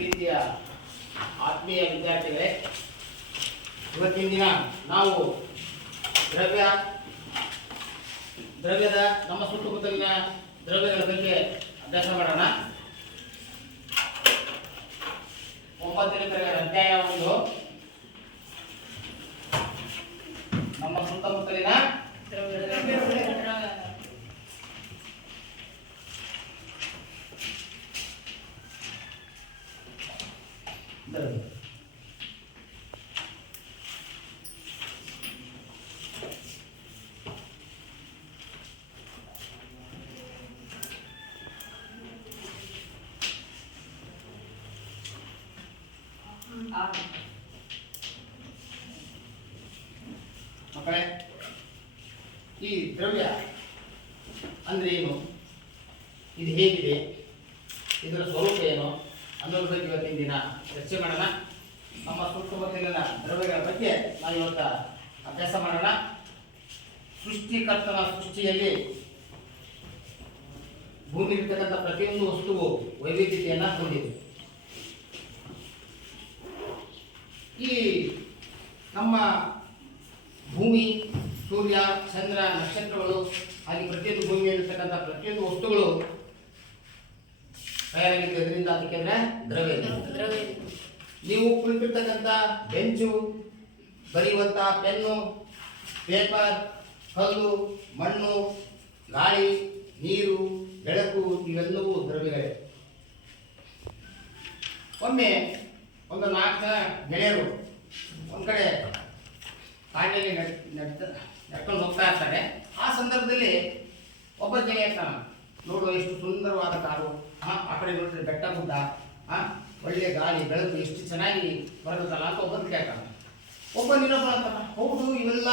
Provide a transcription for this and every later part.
ಪ್ರೀತಿಯ ಆತ್ಮೀಯ ವಿದ್ಯಾರ್ಥಿಗಳೇ, ಇವತ್ತಿನ ದಿನ ನಾವು ದ್ರವ್ಯದ ನಮ್ಮ ಸುತ್ತಮುತ್ತಲಿನ ದ್ರವ್ಯಗಳ ಬಗ್ಗೆ ಅಭ್ಯಾಸ ಮಾಡೋಣ. 9ನೇ ತರಗತಿ ಅಧ್ಯಾಯ 1 ನಮ್ಮ ಸುತ್ತಮುತ್ತಲಿನ ಮಕ್ಕಳೇ, ಈ ದ್ರವ್ಯ ಅಂದ್ರೆ ಏನು, ಇದು ಹೇಗಿದೆ, ಇದರ ಸ್ವರೂಪ ಏನು ಅನ್ನೋದ್ರ ಬಗ್ಗೆ ಇವತ್ತಿನ ದಿನ ಚರ್ಚೆ ಮಾಡೋಣ. ನಮ್ಮ ಸುತ್ತಮುತ್ತಲಿನ ದ್ರವ್ಯಗಳ ಬಗ್ಗೆ ನಾವು ಇವತ್ತು ಅಭ್ಯಾಸ ಮಾಡೋಣ. ಸೃಷ್ಟಿಕರ್ತನ ಸೃಷ್ಟಿಯಲ್ಲಿ ಭೂಮಿ ಇರ್ತಕ್ಕಂಥ ಪ್ರತಿಯೊಂದು ವಸ್ತುವು ವೈವಿಧ್ಯತೆಯನ್ನು ಹೊಂದಿದೆ. ಈ ನಮ್ಮ ಭೂಮಿ, ಸೂರ್ಯ, ಚಂದ್ರ, ನಕ್ಷತ್ರಗಳು ಹಾಗೆ ಪ್ರತಿಯೊಂದು ಭೂಮಿಯಲ್ಲಿರ್ತಕ್ಕಂಥ ಪ್ರತಿಯೊಂದು ವಸ್ತುಗಳು ತಯಾರಾಗಿದ್ದು ಇದರಿಂದ ಅದಕ್ಕೆ ದ್ರವ್ಯ. ನೀವು ಕುಳಿತಿರ್ತಕ್ಕಂಥ ಬೆಂಚು, ಬರೆಯುವಂಥ ಪೆನ್ನು, ಪೇಪರ್, ಕಲ್ಲು, ಮಣ್ಣು, ಗಾಳಿ, ನೀರು, ಬೆಳಕು ಇವೆಲ್ಲವೂ ದ್ರವ್ಯಗಳೇ. ಒಮ್ಮೆ ಒಂದು 4 ಗೆಳೆಯರು ಒಂದು ಕಡೆ ಕಾಡಿನಲ್ಲಿ ನಡ್ಕೊಂಡು ಹೋಗ್ತಾ ಇರ್ತಾರೆ. ಆ ಸಂದರ್ಭದಲ್ಲಿ ಒಬ್ಬ ಗೆಳೆಯ ನೋಡು ಎಷ್ಟು ಸುಂದರವಾದ ಕಾಡು, ಆ ಕಡೆ ನೋಡಿದ್ರೆ ಬೆಟ್ಟ ಗುಡ್ಡ, ಒಳ್ಳೆ ಗಾಳಿ, ಬೆಳಕು ಎಷ್ಟು ಚೆನ್ನಾಗಿ ಬರುತ್ತಲ್ಲ ಅಂತ ಒಬ್ಬರು ಕೇಳ್ತಾನೆ. ಒಬ್ಬ ಇನ್ನೊಬ್ಬ ಅಂತಾನೆ, ಹೌದು ಇವೆಲ್ಲ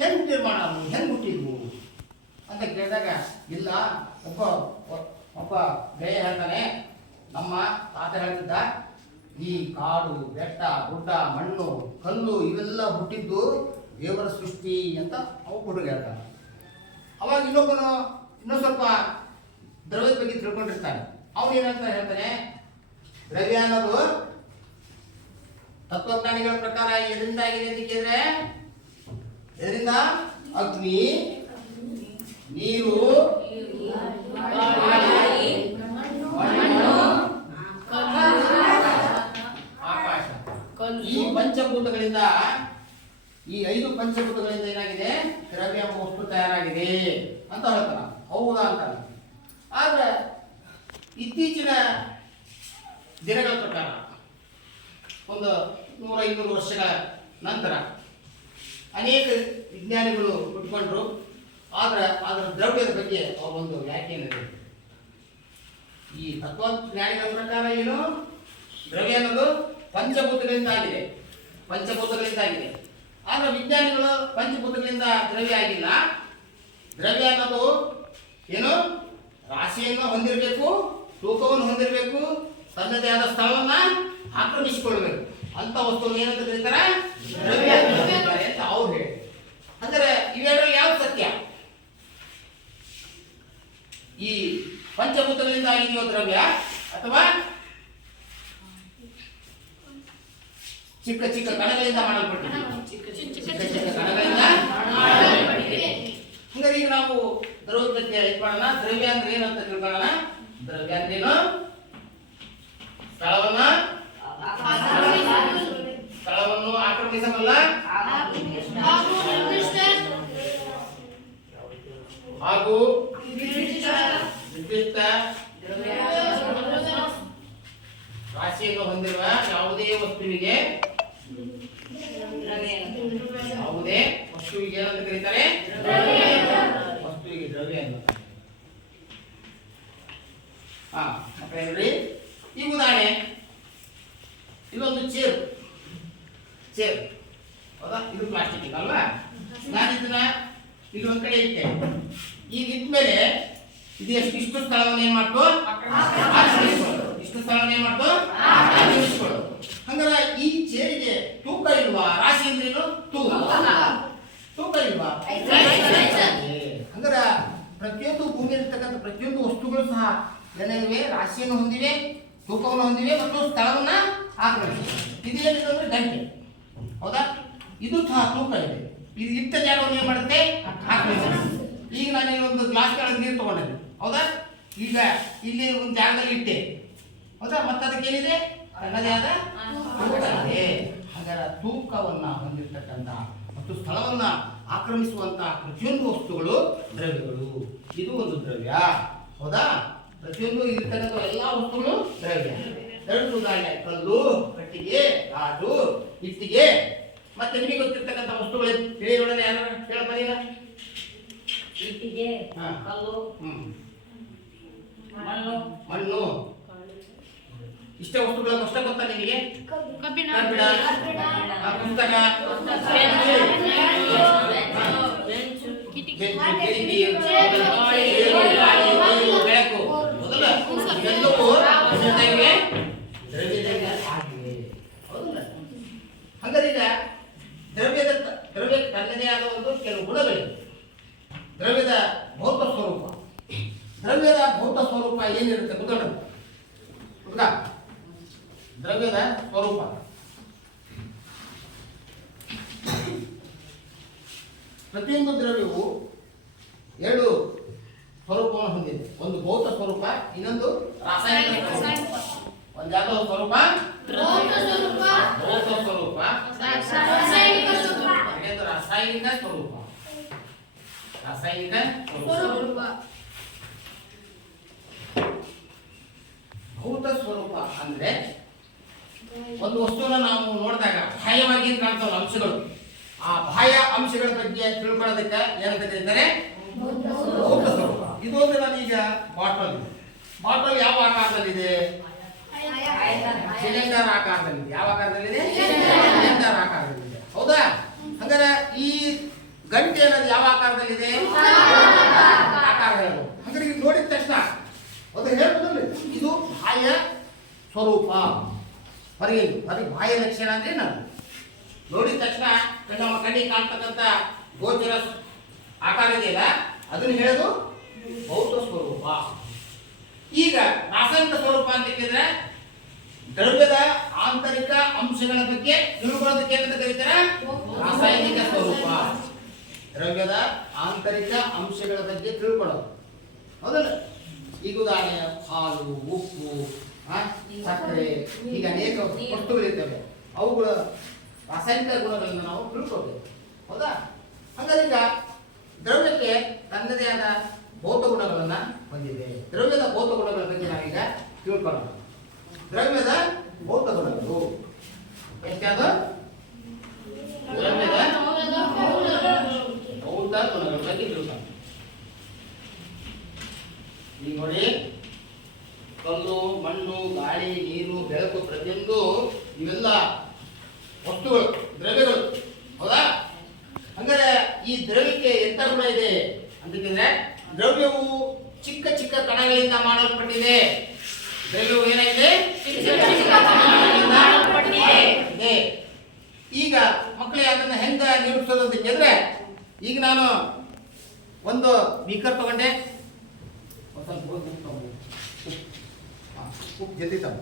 ಹೆಂಗೆ ನಿರ್ಮಾಣ, ಹೆಂಗೆ ಹುಟ್ಟಿದ್ವು ಅಂತ ಕೇಳಿದಾಗ, ಇಲ್ಲ ಒಬ್ಬ ಗೆಳೆಯ ಹೇಳ್ತಾನೆ, ನಮ್ಮ ತಾತ ಹೇಳ್ತಿದ್ದ, ಈ ಕಾಡು, ಬೆಟ್ಟ, ಗುಡ್ಡ, ಮಣ್ಣು, ಕಲ್ಲು ಇವೆಲ್ಲ ಹುಟ್ಟಿದ್ದು ದೇವರ ಸೃಷ್ಟಿ ಅಂತ ಹುಡುಗ ಹೇಳ್ತಾನೆ. ಅವಾಗ ಇನ್ನೊಬ್ಬನು ಇನ್ನೂ ಸ್ವಲ್ಪ ದ್ರವ್ಯದ ಬಗ್ಗೆ ತಿಳ್ಕೊಂಡಿರ್ತಾನೆ. ಅವನು ಏನಂತ ಹೇಳ್ತಾನೆ, ದ್ರವ್ಯ ಅನ್ನೋದು ತತ್ವಜ್ಞಾನಿಗಳ ಪ್ರಕಾರ ಎದರಿಂದ ಆಗಿದೆ ಅಂತ ಕೇಳಿದ್ರೆ, ಎದರಿಂದ ಅಗ್ನಿ, ನೀರು, ಆಕಾಶ, ಈ ಪಂಚಭೂತಗಳಿಂದ, ಈ 5 ಪಂಚಭೂತಗಳಿಂದ ಏನಾಗಿದೆ, ದ್ರವ್ಯ ವಸ್ತು ತಯಾರಾಗಿದೆ ಅಂತ ಹೇಳ್ತಾನ. ಹೌದಾ ಅಂತಾನೆ. ಆದ್ರೆ ಇತ್ತೀಚಿನ ದಿನಗಳ ಪ್ರಕಾರ ಒಂದು 100-500 ವರ್ಷಗಳ ನಂತರ ಅನೇಕ ವಿಜ್ಞಾನಿಗಳು ಹುಟ್ಕೊಂಡ್ರು. ಆದ್ರೆ ಅದರ ದ್ರವ್ಯದ ಬಗ್ಗೆ ಅವರೊಂದು ವ್ಯಾಖ್ಯಾನ. ಈ ತತ್ವಜ್ಞಾನಿಗಳ ಪ್ರಕಾರ ಏನು, ದ್ರವ್ಯ ಅನ್ನೋದು ಪಂಚಭೂತಗಳಿಂದ ಆಗಿದೆ. ಆದ್ರೆ ವಿಜ್ಞಾನಿಗಳು ಪಂಚಭೂತಗಳಿಂದ ದ್ರವ್ಯ ಆಗಿಲ್ಲ. ದ್ರವ್ಯ ಅನ್ನೋದು ಏನು, ರಾಶಿಯನ್ನು ಹೊಂದಿರಬೇಕು, ತೂಕವನ್ನು ಹೊಂದಿರಬೇಕು, ತನ್ನದೇ ಆದ ಸ್ಥಳವನ್ನ ಆಕ್ರಮಿಸಿಕೊಳ್ಬೇಕು ಅಂತ ವಸ್ತುವನ್ನು ಏನಂತ ಕರೀತಾರೆ, ದ್ರವ್ಯ ಅಂತ ಅವ್ರು ಹೇಳಿ. ಅಂದರೆ ಇವೆರಡರಲ್ಲಿ ಯಾವ್ದು ಸತ್ಯ? ಈ ಪಂಚಭೂತಗಳಿಂದ ಆಗಿದೆಯೋ ದ್ರವ್ಯ, ಅಥವಾ ಚಿಕ್ಕ ಚಿಕ್ಕ ಕಣಗಳಿಂದ ಮಾಡಲ್ಪಟ್ಟಿದೆ? ಹಂಗಾರೆ ಈಗ ನಾವು ದ್ರವ್ಯ ಬಗ್ಗೆ ಇದು ಮಾಡೋಣ. ದ್ರವ್ಯ ಅಂದ್ರೆ ಏನಂತ ತಿಳ್ಕೊಳ್ಳೋಣ. ದ್ರವ್ಯ ಅಂದ್ರೇನು, ಸ್ಥಳವನ್ನು ಆಕ್ರಮಿಸಬಲ್ಲ ಹಾಗೂ ನಿರ್ದಿಷ್ಟ ರಾಶಿಯನ್ನು ಹೊಂದಿರುವ ಯಾವುದೇ ವಸ್ತುವಿಗೆ ಏನಂತ ಕರೀತಾರೆ, ವಸ್ತುವಿಗೆ ದ್ರವ್ಯ ಅಂತ. ಮಕ್ಕಳೇ, ಈ ಉದಾಹರಣೆ, ಇದೊಂದು ಚೇರ್ ಹೌದಾ, ಇದು ಪ್ಲಾಸ್ಟಿಕ್ ಅಲ್ವಾ. ನಾನು ಇದನ್ನ ಇಲ್ಲಿ ಒಂದ್ ಕಡೆ ಇಟ್ಟೆ. ಈಗ ಇದ್ಮೇಲೆ ಇದು ಇಷ್ಟು ಸ್ಥಳವನ್ನು ಏನ್ ಮಾಡ್ತು, ಇಷ್ಟು ಸ್ಥಳವನ್ನು ಏನ್ ಮಾಡ್ತು, ಹಂಗಾರೆ ಈ ಚೇರಿಗೆ ತೂಕ ಇಲ್ವಾ? ರಾಶಿ ಅಂದ್ರೇನು, ತೂಕ ಇಲ್ವಾ? ಹಂಗಾರೆ ಪ್ರತಿಯೊಂದು ಭೂಮಿಯಲ್ಲಿರ್ತಕ್ಕಂಥ ಪ್ರತಿಯೊಂದು ವಸ್ತುಗಳು ಸಹ ಏನಾಗಿವೆ, ರಾಶಿಯನ್ನು ಹೊಂದಿವೆ, ತೂಕವನ್ನು ಹೊಂದಿವೆ ಮತ್ತು ಸ್ಥಳವನ್ನ ಆಕ್ರಮಿಸಿವೆ. ಇದು ಏನಿದೆ ಅಂದ್ರೆ ಗಂಟೆ, ಹೌದಾ? ಇದು ಸಹ ತೂಕ ಇದೆ. ಇದು ಇಟ್ಟ ಜಾಗವನ್ನು ಏನ್ ಮಾಡುತ್ತೆ? ಆಕ್ರಮಿಸುತ್ತೆ. ಈಗ ನಾನು ಒಂದು ಗ್ಲಾಸ್ ಕೆಳಗೆ ನೀರು ತಗೊಂಡಿದ್ದೆ, ಹೌದಾ? ಈಗ ಇಲ್ಲಿ ಒಂದು ಜಾಗದಲ್ಲಿ ಇಟ್ಟೆ, ಹೌದಾ? ಮತ್ತೆ ಅದಕ್ಕೆ ಏನಿದೆ? ತನ್ನದೇ ಆದ ತೂಕ ಇದೆ. ಹಾಗಾದ್ರೆ ತೂಕವನ್ನ ಹೊಂದಿರತಕ್ಕಂಥ ಮತ್ತು ಸ್ಥಳವನ್ನ ಆಕ್ರಮಿಸುವಂತಹ ಪ್ರತಿಯೊಂದು ವಸ್ತುಗಳು ದ್ರವ್ಯಗಳು. ಇದು ಒಂದು ದ್ರವ್ಯ, ಹೌದಾ? ಪ್ರತಿಯೊಂದು ಇರ್ತಕ್ಕಂಥ ಎಲ್ಲಾ ವಸ್ತುಗಳು ದ್ರವ್ಯ. ಎರಡು ಉದಾಹರಣೆ: ಕಲ್ಲು, ಕಟ್ಟಿಗೆ, ಗಾಜು, ಇಟ್ಟಿಗೆ. ಮತ್ತೆ ನಿಮಗೆ ಗೊತ್ತಿರ್ತಕ್ಕಂಥ ವಸ್ತುಗಳು ತಿಳಿಯೋಣ, ಯಾರು ಹೇಳ್ತಾರೀಗ? ಇಟ್ಟಿಗೆ, ಕಲ್ಲು, ಮಣ್ಣು. ಇಷ್ಟೇ ವಸ್ತುಗಳು ಅಷ್ಟೇ ಗೊತ್ತಾ ನಿಮಗೆ? ಕಬ್ಬಿಣ, ಪುಸ್ತಕ, ಬೆಳಕು, ಮೊದಲ ಇವೆಲ್ಲವೂ ದ್ರವ್ಯ ಆಗಿವೆ, ಹೌದಲ್ಲ? ಹಾಗಾದ್ರೆ ಈಗ ದ್ರವ್ಯ ತನ್ನದೇ ಆದ ಒಂದು ಕೆಲವು ಗುಣಗಳಿವೆ. ದ್ರವ್ಯದ ಭೌತ ಸ್ವರೂಪ. ದ್ರವ್ಯದ ಭೌತ ಸ್ವರೂಪ ಏನಿರುತ್ತೆ ಗೊತ್ತೋಣ? ದ್ರವ್ಯದ ಸ್ವರೂಪ ಪ್ರತಿಯೊಂದು ದ್ರವ್ಯವು ಎರಡು ಸ್ವರೂಪವನ್ನು ಹೊಂದಿದೆ. ಒಂದು ಭೌತ ಸ್ವರೂಪ, ಇನ್ನೊಂದು ರಾಸಾಯನಿಕ ಸ್ವರೂಪ. ಒಂದು ಯಾವ್ದೋ ಸ್ವರೂಪ ಭೌತ ಸ್ವರೂಪ, ರಾಸಾಯನಿಕ ಸ್ವರೂಪ. ಭೌತ ಸ್ವರೂಪ ಅಂದ್ರೆ ಒಂದು ವಸ್ತುವನ್ನು ನಾವು ನೋಡಿದಾಗ ಬಾಹ್ಯವಾಗಿ ಕಾಣ್ತಾವ ಅಂಶಗಳು, ಆ ಬಾಹ್ಯ ಅಂಶಗಳ ಬಗ್ಗೆ ತಿಳ್ಕೊಳ್ಳೋದಕ್ಕೆ ಏನಂತ ಕರೀತಾರೆ? ಭೌತ ಸ್ವರೂಪ. ಇದು ಅಂದ್ರೆ ನಾನೀಗ ಬಾಟಲ್ ಯಾವ ಆಕಾರದಲ್ಲಿದೆ? ಸಿಲಿಂಡರ್ ಆಕಾರದಲ್ಲಿದೆ. ಯಾವ ಆಕಾರದಲ್ಲಿದೆ? ಸಿಲಿಂಡರ್ ಆಕಾರದಲ್ಲಿದೆ, ಹೌದಾ? ಹಂಗಾರೆ ಈ ಗಂಟೆ ಅನ್ನೋದು ಯಾವ ಆಕಾರದಲ್ಲಿದೆ? ಆಕಾರ ಹೇಳ್ಬೋದು. ಹಂಗಾರೆ ಈಗ ನೋಡಿದ ತಕ್ಷಣ ಅದು ಹೇಳ್ಬೋದಲ್ಲ, ಇದು ಬಾಹ್ಯ ಸ್ವರೂಪ. ಹೊರಗೆ ಅದಕ್ಕೆ ಬಾಹ್ಯ ಲಕ್ಷಣ ಅಂದ್ರೆ ನಾನು ನೋಡಿದ ತಕ್ಷಣ ನಮ್ಮ ಕಣ್ಣಿಗೆ ಕಾಣ್ತಕ್ಕಂಥ ಗೋಚರ ಆಕಾರ ಇದೆಯಲ್ಲ, ಅದನ್ನು ಹೇಳೋದು ಭೌತ ಸ್ವರೂಪ. ಈಗ ರಾಸಾಯನಿಕ ಸ್ವರೂಪ ಅಂತ ಹೇಳಿದ್ರೆ ದ್ರವ್ಯದ ಆಂತರಿಕ ಅಂಶಗಳ ಬಗ್ಗೆ ತಿಳ್ಕೊಳ್ಳೋದಕ್ಕೆ ಏನಂತ ಕರೀತಾರೆ? ರಾಸಾಯನಿಕ ಸ್ವರೂಪ. ದ್ರವ್ಯದ ಆಂತರಿಕ ಅಂಶಗಳ ಬಗ್ಗೆ ತಿಳ್ಕೊಳ್ಳೋದು, ಹೌದಲ್ಲ? ಈಗ ಉದಾಹರಣೆ ಹಾಲು, ಉಪ್ಪು, ಸಕ್ಕರೆ, ಈಗ ಅನೇಕ ವಸ್ತುಗಳಿರ್ತವೆ. ಅವುಗಳ ರಾಸಾಯನಿಕ ಗುಣಗಳನ್ನು ನಾವು ತಿಳ್ಕೊಳ್ಬೇಕು, ಹೌದಾ? ಹಾಗಾದ್ರೆ ಈಗ ದ್ರವ್ಯಕ್ಕೆ ತನ್ನದೇ ಆದ ಭೌತ ಗುಣಗಳನ್ನ ಹೊಂದಿದೆ. ದ್ರವ್ಯದ ಭೌತ ಗುಣಗಳ ಬಗ್ಗೆ ನಾವೀಗ ತಿಳ್ಕೊಳ್ಳೋಣ. ದ್ರವ್ಯದ ಭೌತ ಗುಣಗಳು ಎಷ್ಟಾದ? ದ್ರವ್ಯದ ಭೌತ ಗುಣಗಳ ಬಗ್ಗೆ ತಿಳ್ಕೊಳ್ಳೋಣ. ಈಗ ನೋಡಿ, ಕಲ್ಲು, ಮಣ್ಣು, ಗಾಳಿ, ನೀರು, ಬೆಳಕು, ಪ್ರತಿಯೊಂದು ಇವೆಲ್ಲ ವಸ್ತುಗಳು, ದ್ರವ್ಯಗಳು, ಹೌದಾ? ಹಂಗಾರೆ ಈ ದ್ರವ್ಯಕ್ಕೆ ಎಂತ ಗುಣ ಇದೆ ಅಂತಂದ್ರೆ, ದ್ರವ್ಯವು ಚಿಕ್ಕ ಚಿಕ್ಕ ಕಣಗಳಿಂದ ಮಾಡಲ್ಪಟ್ಟಿದೆ. ದ್ರವ್ಯವು ಏನಾಗಿದೆ? ಈಗ ಮಕ್ಕಳಿಗೆ ಅದನ್ನ ಹೆಂಗ ನಿರೂಪಿಸೋದು ಅಂತ ಕೇಳಿದ್ರೆ, ಈಗ ನಾನು ಒಂದು ಬೀಕರ್ ತಗೊಂಡೆ, ಉಪ್ಪು ಜಲ್ದಿ ತಮ್ಮ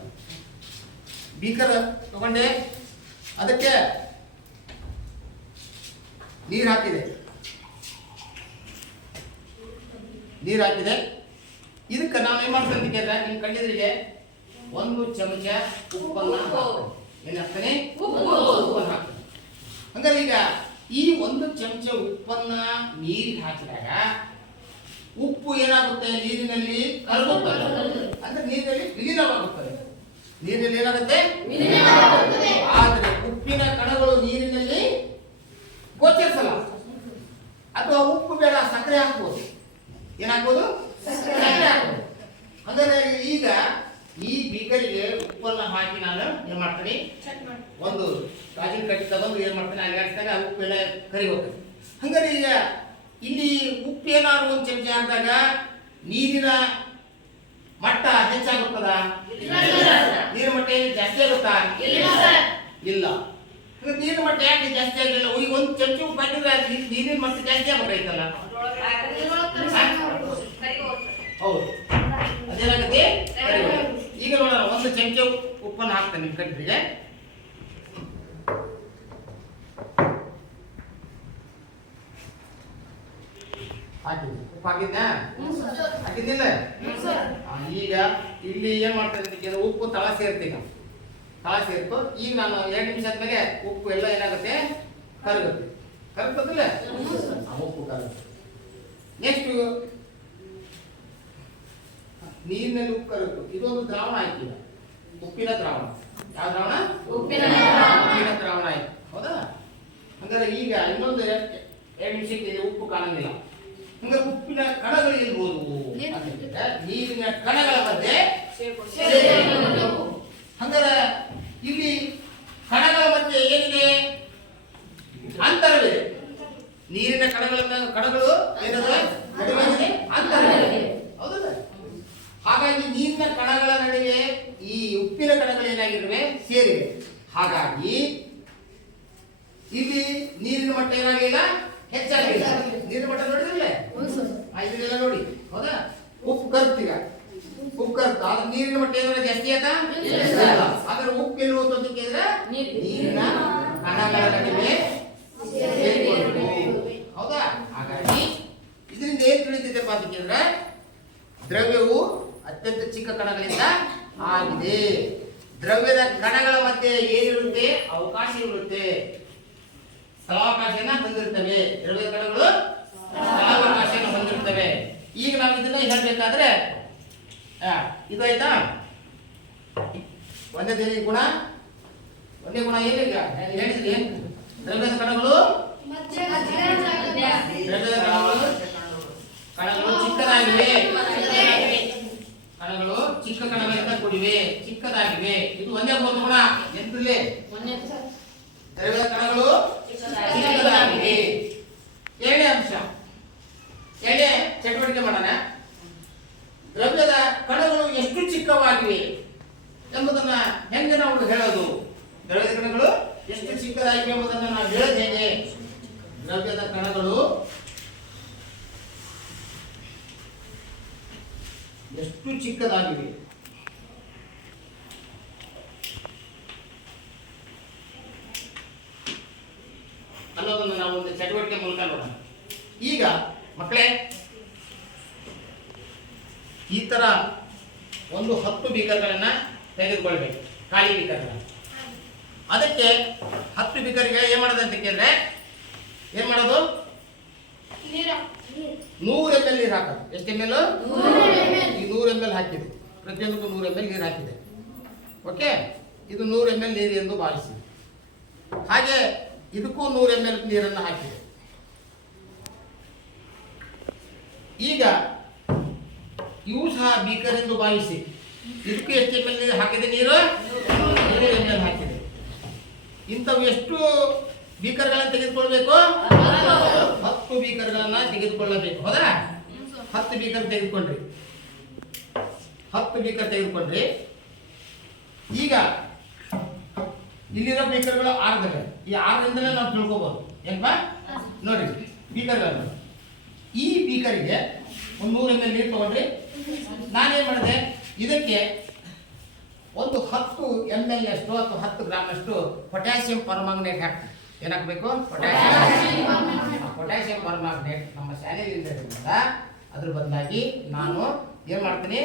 ಬೀಕರ್ ತಗೊಂಡೆ, ಅದಕ್ಕೆ ನೀರು ಹಾಕಿದೆ. ಇದಕ್ಕೆ ನಾವು ಏನ್ ಮಾಡ್ತೇವೆ ಅಂತ ಕೇಳಿದ್ರೆ, ನಿಮ್ ಕಣ್ಣಿದ್ರಿಗೆ ಒಂದು ಚಮಚ ಉಪ್ಪನ್ನ ಏನ್ ಹಾಕ್ತಾನೆ? ಉಪ್ಪನ್ನ ಹಾಕ್ತಾನೆ. ಹಂಗಾರೆ ಈಗ ಈ ಒಂದು ಚಮಚ ಉಪ್ಪನ್ನ ನೀರಿಗೆ ಹಾಕಿದಾಗ ಉಪ್ಪು ಏನಾಗುತ್ತೆ? ನೀರಿನಲ್ಲಿ ಕರಗುತ್ತದೆ, ಅಂದ್ರೆ ನೀರಿನಲ್ಲಿ ವಿಲೀನವಾಗುತ್ತದೆ. ನೀರಿನಲ್ಲಿ ಏನಾಗುತ್ತೆ? ಆದ್ರೆ ಉಪ್ಪಿನ ಕಣಗಳು ನೀರಿನಲ್ಲಿ ಗೋಚರಿಸಲ್ಲ. ಅಥವಾ ಉಪ್ಪು ಬೇಡ, ಸಕ್ಕರೆ ಹಾಕ್ಬೋದು. ಏನಾಗ್ಬೋದು? ಸಕ್ಕರೆ ಹಾಕ್ಬೋದು. ಅಂದ್ರೆ ಈಗ ಈ ಬೀಕರಿಗೆ ಉಪ್ಪನ್ನ ಹಾಕಿ ನಾನು ಏನ್ ಮಾಡ್ತೀನಿ? ಒಂದು ಗಾಜಿನ ಕಟ್ಟಿ ತಗೊಂಡು ಏನ್ ಮಾಡ್ತೀನಿ? ಅಲ್ಲಾಡಿಸಿದಾಗ ಉಪ್ಪೆಲ್ಲ ಕರಿ ಹೋಗ್ತದೆ. ಹಂಗಾರೆ ಈಗ ಇಲ್ಲಿ ಉಪ್ಪು ಏನಾದ್ರು ಒಂದು ಚಮಚ ಹಾಕಿದಾಗ ನೀರಿನ ಮಟ್ಟ ಹೆಚ್ಚಾಗುತ್ತದ? ನೀರಿನ ಮಟ್ಟ ಜಾಸ್ತಿ ಆಗುತ್ತಾ? ಇಲ್ಲ. ನೀರಿನ ಮಟ್ಟ ಯಾಕೆ ಜಾಸ್ತಿ ಆಗಲಿಲ್ಲ? ಈಗ ಒಂದು ಚಮಚ ಉಪ್ಪು ಹಾಕಿದ್ರೆ ನೀರಿನ ಮಟ್ಟ ಜಾಸ್ತಿ ಆಗಬೇಕಾಯ್ತಲ್ಲ? ಹೌದು, ಅದೇನಾಗುತ್ತೆ? ಈಗ ನೋಡೋಣ, ಒಂದು ಚಮಚ ಉಪ್ಪನ್ನು ಹಾಕ್ತೇನೆ ನಿಮ್ಮ ಕಟ್ಟಿಗೆ. ಹಾಕಿದ್ದೆ, ಉಪ್ಪು ಹಾಕಿದ್ನಾ? ಹಾಕಿದ್ದಿಲ್ಲ? ಈಗ ಇಲ್ಲಿ ಏನ್ ಮಾಡ್ತಾರೆ, ಉಪ್ಪು ತಳ ಸೇರ್ತೀಗ, ತಳ ಸೇರ್ತು. ಈಗ ನಾನು 2 ನಿಮಿಷ ಆದ್ಮೇಲೆ ಉಪ್ಪು ಎಲ್ಲ ಏನಾಗುತ್ತೆ, ಕರಗುತ್ತೆ. ಕರಗುತ್ತದಿಲ್ಲ? ಉಪ್ಪು ಕರಗುತ್ತೆ. ನೆಕ್ಸ್ಟ್ ನೀರಿನಲ್ಲಿ ಉಪ್ಪು ಕರಗುತ್ತೆ. ಇದೊಂದು ದ್ರಾವಣ ಆಯ್ತು, ಈಗ ಉಪ್ಪಿನ ದ್ರಾವಣ. ಯಾವ ದ್ರಾವಣ? ಉಪ್ಪಿನ ದ್ರಾವಣ ಆಯ್ತು, ಹೌದಾ? ಹಂಗಾರೆ ಈಗ ಇನ್ನೊಂದು 2 ನಿಮಿಷಕ್ಕೆ ಉಪ್ಪು ಕಾಣಂಗಿಲ್ಲ. ಹಂಗಾರೆ ಉಪ್ಪಿನ ಕಣಗಳು ಎಲ್ಲಿ ಹೋದವು ಅಂತಂದ್ರೆ ನೀರಿನ ಕಣಗಳ ಮಧ್ಯೆ ಹಂಗಾರೆ ಇಲ್ಲಿ ಕಣಗಳ ಮಧ್ಯೆ ಏನಿದೆ? ಅಂತರವಿದೆ. ನೀರಿನ ಕಣಗಳು ಏನದ ನಡುವೆ ಅಂತರವಿದೆ, ಹೌದಲ್ಲ? ಹಾಗಾಗಿ ನೀರಿನ ಕಣಗಳ ನಡುವೆ ಈ ಉಪ್ಪಿನ ಕಣಗಳು ಏನಾಗಿರುವೆ, ಸೇರಿವೆ. ಹಾಗಾಗಿ ಇಲ್ಲಿ ನೀರಿನ ಮಟ್ಟ ಏನಾಗಿಲ್ಲ, ಹೆಚ್ಚಾಗಿಲ್ಲ. ನೀರಿನ ಮಟ್ಟ ನೋಡಿದ್ರಲ್ಲ, ಇದನ್ನೆಲ್ಲ ನೋಡಿ, ಹೌದಾ? ಉಪ್ಪು ಕರ್ತೀಗ, ಉಪ್ಪು ಕರ್ತ ಆದ್ರೆ ನೀರಿನ ಮಟ್ಟ ಏನಾರ ಜಾಸ್ತಿ ಆಯ್ತಾ? ಆದ್ರೆ ಉಪ್ಪು ಎಲ್ಲಿ ಹೋಗ್ತು ಅಂತ ಕೇಳಿದ್ರೆ ನೀರಿನ ಕಣಗಳ ನಡುವೆ ಸೇರಿಕೊಂಡು, ಹೌದಾ? ಹಾಗಾಗಿ ಇದರಿಂದ ಏನ್ ತಿಳಿದಿದ್ದೆಪ್ಪ ಅಂತ ಕೇಳಿದ್ರೆ ದ್ರವ್ಯವು ಅತ್ಯಂತ ಚಿಕ್ಕ ಕಣಗಳಿಂದ ಆಗಿದೆ. ದ್ರವ್ಯದ ಕಣಗಳ ಮಧ್ಯೆ ಏನಿರುತ್ತೆ, ಅವಕಾಶ ಇರುತ್ತೆ, ಸ್ಥಳಾವಕಾಶನ ಹೊಂದಿರ್ತವೆ. ದ್ರವ್ಯದ ಕಣಗಳು ಸ್ಥಳಾವಕಾಶನ ಹೊಂದಿರ್ತವೆ. ಈಗ ನಾವು ಇದನ್ನ ಹೇಳ್ಬೇಕಾದ್ರೆ ಇದು ಆಯ್ತಾ? ಒಂದೇ ಗುಣ, ಒಂದೇ ಗುಣ ಏನೀಗ ಹೇಳಿದ್ರಿ, ದ್ರವ್ಯದ ಕಣಗಳು ಕಣಗಳು ಚಿಕ್ಕದಾಗಿವೆ, ಕಣಗಳು ಚಿಕ್ಕ ಕಣಗಳಿಂದ ಕೂಡಿವೆ, ಚಿಕ್ಕದಾಗಿವೆ. ಇದು ಒಂದೇ ಒಂದು ಗುಣ. ಎಂತಲ್ಲಿ ದ್ರವ್ಯದ ಕಣಗಳು ಚಿಕ್ಕದಾಗಿವೆ. 2ನೇ ಅಂಶ, 2ನೇ ಚಟುವಟಿಕೆ ಮಾಡೋಣ. ದ್ರವ್ಯದ ಕಣಗಳು ಎಷ್ಟು ಚಿಕ್ಕವಾಗಿವೆ ಎಂಬುದನ್ನ ಹೆಂಗೆ ನಾವು ಹೇಳೋದು? ದ್ರವ್ಯದ ಕಣಗಳು ಎಷ್ಟು ಚಿಕ್ಕದಾಗಿವೆ ಎಂಬುದನ್ನು ನಾವು ಹೇಳೋದು ಹೇಗೆ? ದ್ರವ್ಯದ ಕಣಗಳು ಎಷ್ಟು ಚಿಕ್ಕದಾಗಿವೆ ಅನ್ನೋದನ್ನು ನಾವು ಒಂದು ಚಟುವಟಿಕೆ ಮೂಲಕ ನೋಡೋಣ. ಈಗ ಮಕ್ಕಳೇ, ಈ ತರ ಒಂದು 10 ಬೀಕರ್ಗಳನ್ನ ತೆಗೆದುಕೊಳ್ಬೇಕು, ಖಾಲಿ ಬೀಕರ್ಗಳನ್ನ. ಅದಕ್ಕೆ 10 ಬೀಕರ್ಗೆ ಏನ್ ಮಾಡೋದು ಅಂತ ಕೇಳಿದ್ರೆ ಏನ್ ಮಾಡೋದು? 100 ml ನೀರು ಹಾಕೋದು. ಎಷ್ಟು ml? ಈ 100 ml ಹಾಕಿದೆ, ಪ್ರತಿಯೊಂದಕ್ಕೂ 100 ml ನೀರು ಹಾಕಿದೆ. ಓಕೆ, ಇದು 100 ml ನೀರು ಎಂದು ಭಾವಿಸಿ. ಹಾಗೆ ಇದಕ್ಕೂ 100 ml ನೀರನ್ನು ಹಾಕಿದೆ. ಈಗ ಇವು ಸಹ ಬೀಕರ್ ಎಂದು ಭಾವಿಸಿ. ಇದಕ್ಕೂ ಎಷ್ಟು ml ನೀರು ಹಾಕಿದೆ? ನೀರು 100 ml ಹಾಕಿದೆ. ಇಂಥವು ಎಷ್ಟು ಬೀಕರ್ಗಳನ್ನು ತೆಗೆದುಕೊಳ್ಬೇಕು? 10 ಬೀಕರ್ಗಳನ್ನ ತೆಗೆದುಕೊಳ್ಳಬೇಕು, ಹೌದಾ? 10 ಬೀಕರ್ ತೆಗೆದುಕೊಂಡ್ರಿ, 10 ಬೀಕರ್ ತೆಗೆದುಕೊಂಡ್ರಿ. ಈಗ ಇಲ್ಲಿರೋ ಬೀಕರ್ಗಳು 6 ಇವೆ. ಈ 6ರಿಂದಲೇ ನಾವು ತಿಳ್ಕೊಬಹುದು ಏನಪ್ಪ ನೋಡಿ ಬೀಕರ್ಗಳನ್ನು. ಈ ಬೀಕರಿಗೆ ಒಂದು 100 ml ನೀರು ತಗೊಂಡ್ರಿ. ನಾನೇನ್ ಮಾಡಿದೆ, ಇದಕ್ಕೆ ಒಂದು 10 ml ಅಷ್ಟು ಅಥವಾ 10 ಗ್ರಾಮ್ ಅಷ್ಟು ಪೊಟ್ಯಾಸಿಯಂ ಪರ್ಮಾಂಗನೇಟ್ ಹಾಕ್ತೀನಿ. ಏನಾಗಬೇಕು? ಪೊಟ್ಯಾಸಿಯಂ ಪರ್ಮಾಂಗನೇಟ್ ನಮ್ಮ ಶಾಲೆಯಲ್ಲಿ ಇರೋದ್ರಿಂದ ಅದ್ರ ಬದಲಾಗಿ ನಾನು ಏನ್ ಮಾಡ್ತೀನಿ,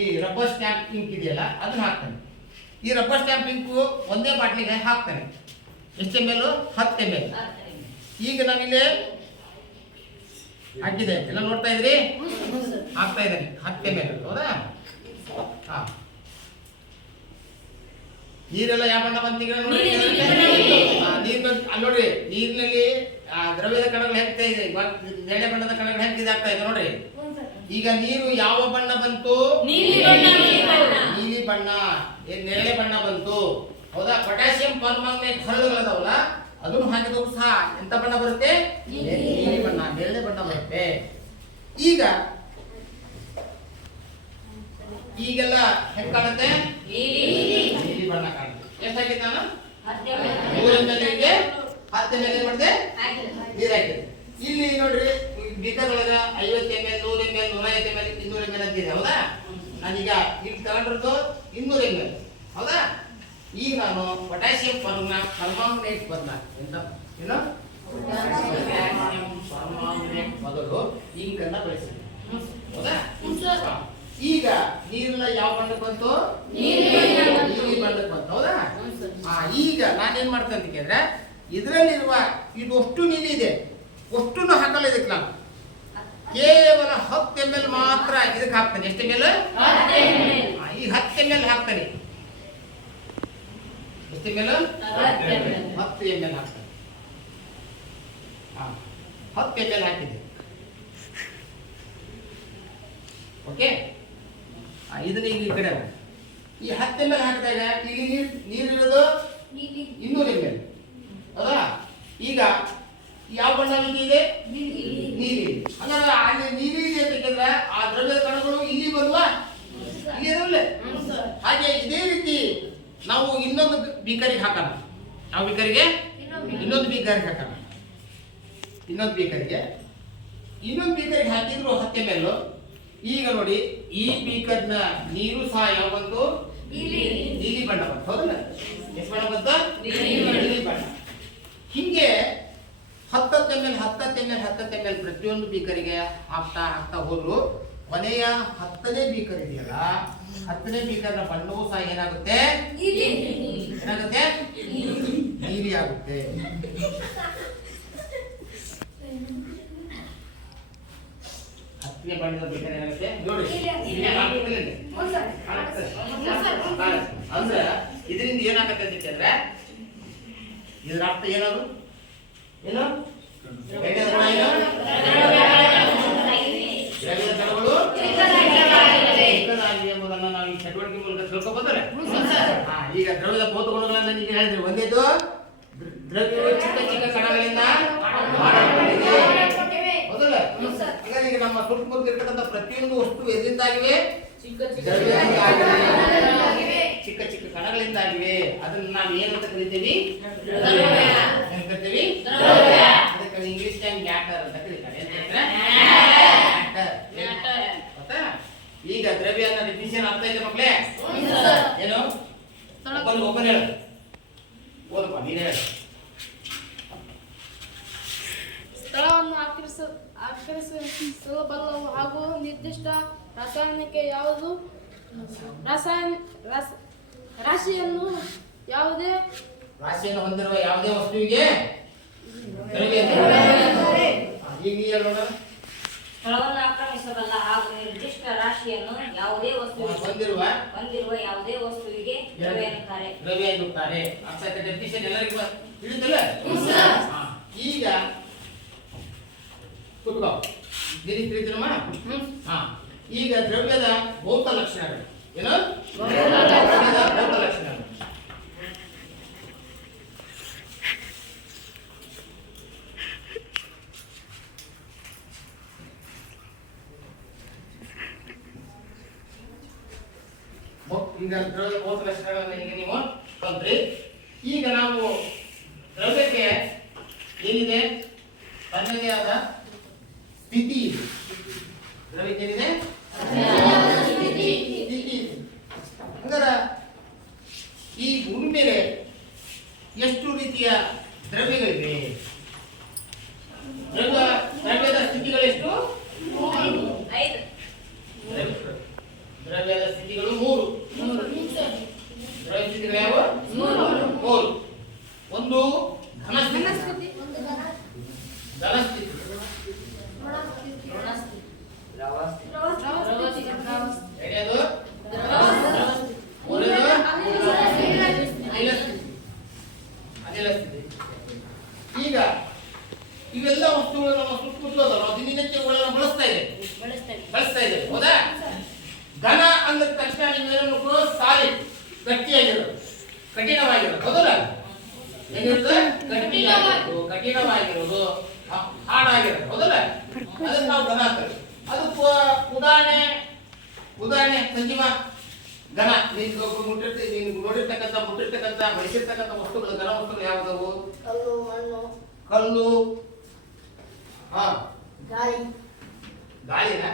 ಈ ರಬ್ಬರ್ ಸ್ಟ್ಯಾಂಪ್ ಇಂಕ್ ಇದೆಯಲ್ಲ ಅದನ್ನ ಹಾಕ್ತೇನೆ. ಈ ರಬ್ಬರ್ ಸ್ಟ್ಯಾಂಪ್ ಇಂಕು ಒಂದೇ ಬಾಟ್ಲಿಗೆ ಹಾಕ್ತೇನೆ. ಎಷ್ಟು ml? 10 ml. ಈಗ ನಾವಿಲ್ಲಿ ಹಾಕಿದೆ, ಎಲ್ಲ ನೋಡ್ತಾ ಇದ್ರಿ? ಹಾಕ್ತಾ ಇದ್ದೀನಿ 10 ml, ಹೌದಾ? ನೀರೆಲ್ಲ ಯಾವ ಬಣ್ಣ ಬಂತೀಗ ನೋಡಿ. ನೀರು ನೋಡ್ರಿ, ನೀರಿನಲ್ಲಿ ದ್ರವ್ಯದ ಕಣಗಳು ಹೆಂಗ್ತಾ ಇದೆ, ನೇರಳೆ ಬಣ್ಣದ ಕಣಗಳು ಹೆಂಗ್ ಆಗ್ತಾ ಇದೆ ನೋಡ್ರಿ. ಈಗ ನೀರು ಯಾವ ಬಣ್ಣ ಬಂತು? ನೀಲಿ ಬಣ್ಣ, ನೇರಳೆ ಬಣ್ಣ ಬಂತು, ಹೌದಾ? ಪೊಟ್ಯಾಸಿಯಂ ಪರ್ಮಾಂಗನೇಟ್ ಹರಳುಗಳದಾವಲ್ಲ ಅದನ್ನು ಹಾಕಿದವು ಸಹ ಎಂತ ಬಣ್ಣ ಬರುತ್ತೆ? ನೀಲಿ ಬಣ್ಣ, ನೇರಳೆ ಬಣ್ಣ ಬರುತ್ತೆ. ಈಗೆಲ್ಲ ಹೆಂಗ್ ಕಾಣುತ್ತೆ? ನೀಲಿ ಬಣ್ಣ ಕಾಣುತ್ತೆ. ಎಷ್ಟಾಗಿದೆ? ನಾನು 100 ml ಗೆ 10 ml ಏನ್ ಮಾಡಿದೆ? ನೀರು ಹಾಕಿದೆ. ಇಲ್ಲಿ ನೋಡ್ರಿ, ಬೀಕರ್ ಒಳಗ 50 ml, 100 ml, 150 ml, 200 ml ಅಂತಿದೆ, ಹೌದಾ? ನಾನೀಗ ಇಲ್ಲಿ ತಗೊಂಡಿರೋದು 200 ml ಹೌದಾ. ಈಗ ನಾನು ಪೊಟ್ಯಾಷಿಯಂ ಪರ್ಮಾಂಗನೇಟ್ ಬದಲ ಎಂತ ಏನು ಪೊಟ್ಯಾಷಿಯಂ ಪರ್ಮಾಂಗನೇಟ್ ಬದಲು ಇಂಕನ್ನ ಬಳಸಿದೆ ಹೌದಾ. ಈಗ ನೀರೆಲ್ಲ ಯಾವ ಬಣ್ಣಕ್ಕೆ ಬಂತು? ನೀಲಿ ಬಣ್ಣಕ್ಕೆ ಬಂತು ಹೌದಾ. ಈಗ ನಾನೇನ್ ಮಾಡ್ತೇನೆ ಅಂತ ಕೇಳಿದ್ರೆ ಇದರಲ್ಲಿರುವ ಇದು ಅಷ್ಟು ನೀಲಿ ಇದೆ ಅಷ್ಟನ್ನು ಹಾಕಲ್ಲ ಇದಕ್ಕೆ ನಾನು ಕೇವಲ 10 ml ಮಾತ್ರ ಇದಕ್ಕೆ ಹಾಕ್ತೇನೆ. ಎಷ್ಟು ml? ಈ 10 ml ಹಾಕ್ತೇನೆ. ಎಷ್ಟು ml? 10 ml ಹಾಕ್ತೇನೆ. 10 ml ಹಾಕಿದೆ. ಓಕೆ, ಇದನ್ನ ಈಗ ಈ ಕಡೆ ಈ 10 ml ಹಾಕಿದಾಗ ಇಲ್ಲಿ ನೀರಿರೋದು 200 ml ಹೌದಾ. ಈಗ ಯಾವ ಬಣ್ಣ ಇದೆ? ನೀಲಿ. ಹಂಗಾದ್ರೆ ಅಲ್ಲಿ ನೀಲಿ ಇದೆ ಅಂತ ಕೇಳಿದ್ರೆ ಆ ದ್ರವ್ಯದ ಕಣಗಳು ಇಲ್ಲಿ ಬರುವ ಇಲ್ಲಿ ಇರಲ್ಲ. ಹಾಗೆ ಇದೇ ರೀತಿ ನಾವು ಇನ್ನೊಂದು ಬೀಕರಿಗೆ ಹಾಕೋಣ. ಯಾವ ಬೀಕರಿಗೆ? ಇನ್ನೊಂದು ಬೀಕರಿಗೆ ಹಾಕೋಣ. ಇನ್ನೊಂದು ಬೀಕರಿಗೆ ಹಾಕಿದ್ರು 10 ml. ಈಗ ನೋಡಿ ಈ ಬೀಕರ್ನ ನೀರು ಸಹ ಯಾವ ಬಂತು? ನೀಲಿ ಬಣ್ಣ ಬಂತು ಹೌದಲ್ಲ. ಎಷ್ಟು ಬಣ್ಣ ಬಂತ? ನೀಲಿ ಬಣ್ಣ. ಹಿಂಗೆ 10 ml ಪ್ರತಿಯೊಂದು ಬೀಕರಿಗೆ ಹಾಕ್ತಾ ಹೋದ್ರು ಕೊನೆಯ 10ನೇ ಬೀಕರ್ ಇದೆಯಲ್ಲ 10ನೇ ಬೀಕರ್ನ ಬಣ್ಣವೂ ಸಹ ಏನಾಗುತ್ತೆ? ಏನಾಗುತ್ತೆ? ನೀಲಿ ಆಗುತ್ತೆ. ಹತ್ತನೇ ಬಣ್ಣದ ಬೀಕರ್ ಏನಾಗುತ್ತೆ ನೋಡಿ. ಅಂದ್ರೆ ಇದರಿಂದ ಏನಾಗುತ್ತೆ ಅಂತ ಕೇಳಿದ್ರೆ ಇದರ ಅರ್ಥ ಏನದು? ಏನು? ದ್ರವ್ಯದ ಕಣಗಳು ಎಂಬುದನ್ನು ನಾವು ಈ ಚಟುವಟಿಕೆ ಮೂಲಕ ತಿಳ್ಕೊಬೋದಲ್ಲ. ಈಗ ದ್ರವ್ಯದ ಭೌತ ಗುಣಗಳನ್ನು ಈಗ ಹೇಳಿದ್ರೆ ಒಂದೇದು ದ್ರವ್ಯವು ಚಿಕ್ಕ ಚಿಕ್ಕ ಕಣಗಳಿಂದ ಹೌದಲ್ಲ. ಹಾಗಾದ್ರೆ ಈಗ ನಮ್ಮ ಸುತ್ತಮುತ್ತ ಇರ್ತಕ್ಕಂಥ ಪ್ರತಿಯೊಂದು ವಸ್ತು ಎದರಿಂದಾಗಿವೆ? ಚಿಕ್ಕ ಚಿಕ್ಕ ಕಣಗಳಿಂದಾಗಿವೆ. ಅದನ್ನ ನಾವು ಏನಂತ ಕರಿತೀವಿ? ಅದಕ್ಕೆ ಇಂಗ್ಲಿಷ್ ಮ್ಯಾಟರ್ ಅಂತ ಕರೀತಾರೆ. ಈಗ ದ್ರವ್ಯ ಅನ್ನೋ ಡೆಫಿನಿಷನ್ ಅರ್ಥ ಇದೆ ಮಕ್ಕಳೇ? ಏನು? ಒಬ್ಬನ ಹೇಳು. ಓದಪ್ಪ ನೀನು ಹೇಳು. ಸ್ಥಳವನ್ನು ಆಕರ್ಷಿಸಬಲ್ಲವು ಹಾಗೂ ನಿರ್ದಿಷ್ಟ ರಾಸಾಯನಿಕ ಯಾವುದು ರಾಶಿಯನ್ನು ಹೊಂದಿರುವ ಯಾವುದೇ ವಸ್ತುವಿಗೆ ದ್ರವ್ಯ. ಈಗ ಹೇಳೋಣ. ಸ್ಥಳವನ್ನು ಆಕ್ರಮಿಸಬಲ್ಲ ಹಾಗೂ ನಿರ್ದಿಷ್ಟ ರಾಶಿಯನ್ನು ಯಾವುದೇ ವಸ್ತುವಿಗೆ ಹೊಂದಿರುವ ಯಾವುದೇ ವಸ್ತುವಿಗೆ ದ್ರವ್ಯ ಎನ್ನುತ್ತಾರೆ. ಡೆಫಿನಿಷನ್ ಎಲ್ಲರಿಗೂ ತಿಳಿದಿಲ್ಲ? ಈಗ ಕೂತ್ಕೋ. ನಿನಗೆ ತಿಳಿದಿರಮ್ಮ? ಈಗ ದ್ರವ್ಯದ ಭೌತ ಲಕ್ಷಣಗಳು ಏನು? ದ್ರವ್ಯದ ಭೌತ ಲಕ್ಷಣಗಳು. ಈಗ ದ್ರವ್ಯದ ಭೌತ ಲಕ್ಷಣಗಳನ್ನು ಈಗ ನೀವು ಕಲ್ತ್ರಿ. ಈಗ ನಾವು ದ್ರವ್ಯಕ್ಕೆ ಏನಿದೆ? ತನ್ನದೇ ಆದ ಸ್ಥಿತಿ ಇದೆ. ದ್ರವ್ಯಕ್ಕೆ ಏನಿದೆ? ಸ್ಥಿತಿ ಇದೆ. ಹಂಗಾರೆ ಈ ಭೂಮಿ ಮೇಲೆ ಎಷ್ಟು ರೀತಿಯ ದ್ರವ್ಯಗಳಿವೆ? ದ್ರವ್ಯದ ಸ್ಥಿತಿಗಳೆಷ್ಟು? 5. ದ್ರವ್ಯದ ಸ್ಥಿತಿಗಳು 3. ದ್ರವ್ಯ ಸ್ಥಿತಿಗಳು ಯಾವ? 3. ಒಂದು ಘನ ಸ್ಥಿತಿ, ಜಲ ಸ್ಥಿತಿ, ಎರಡನೇದು ಮೂರನೇದು ಅನಿಲ ಸ್ಥಿತಿ. ಈಗ ಇವೆಲ್ಲ ವಸ್ತುಗಳು ನಮ್ಮ ಸುತ್ತಮುತ್ತಲು ನಾವು ದಿನನಿತ್ಯಗಳನ್ನು ಬಳಸ್ತಾ ಇದೆ ಹೌದಾ. ಘನ ಅಂದ ತಕ್ಷಣ ನೀವೇನು ಸಾಲಿಡ್ ಗಟ್ಟಿಯಾಗಿರೋದು, ಕಠಿಣವಾಗಿರೋದು ಹೌದಲ್ಲ. ಏನಿರುತ್ತೆ? ಕಠಿಣವಾಗಿರೋದು, ಹಾಡಾಗಿರೋದು ಹೌದಲ್ಲ. ಅದಕ್ಕೆ ನಾವು ಘನ ಅಂತೀವಿ. ಅದು ಉದಾಹರಣೆ ಸಂಜೀವ ಘನ. ನೀನು ನೋಡಿರ್ತಕ್ಕಂಥ ಮುಟ್ಟಿರ್ತಕ್ಕಂಥ ಬಳಸಿರ್ತಕ್ಕಂಥ ವಸ್ತುಗಳು ಘನ ವಸ್ತುಗಳು ಯಾವುದವು? ಕಲ್ಲು, ಗಾಳಿನ,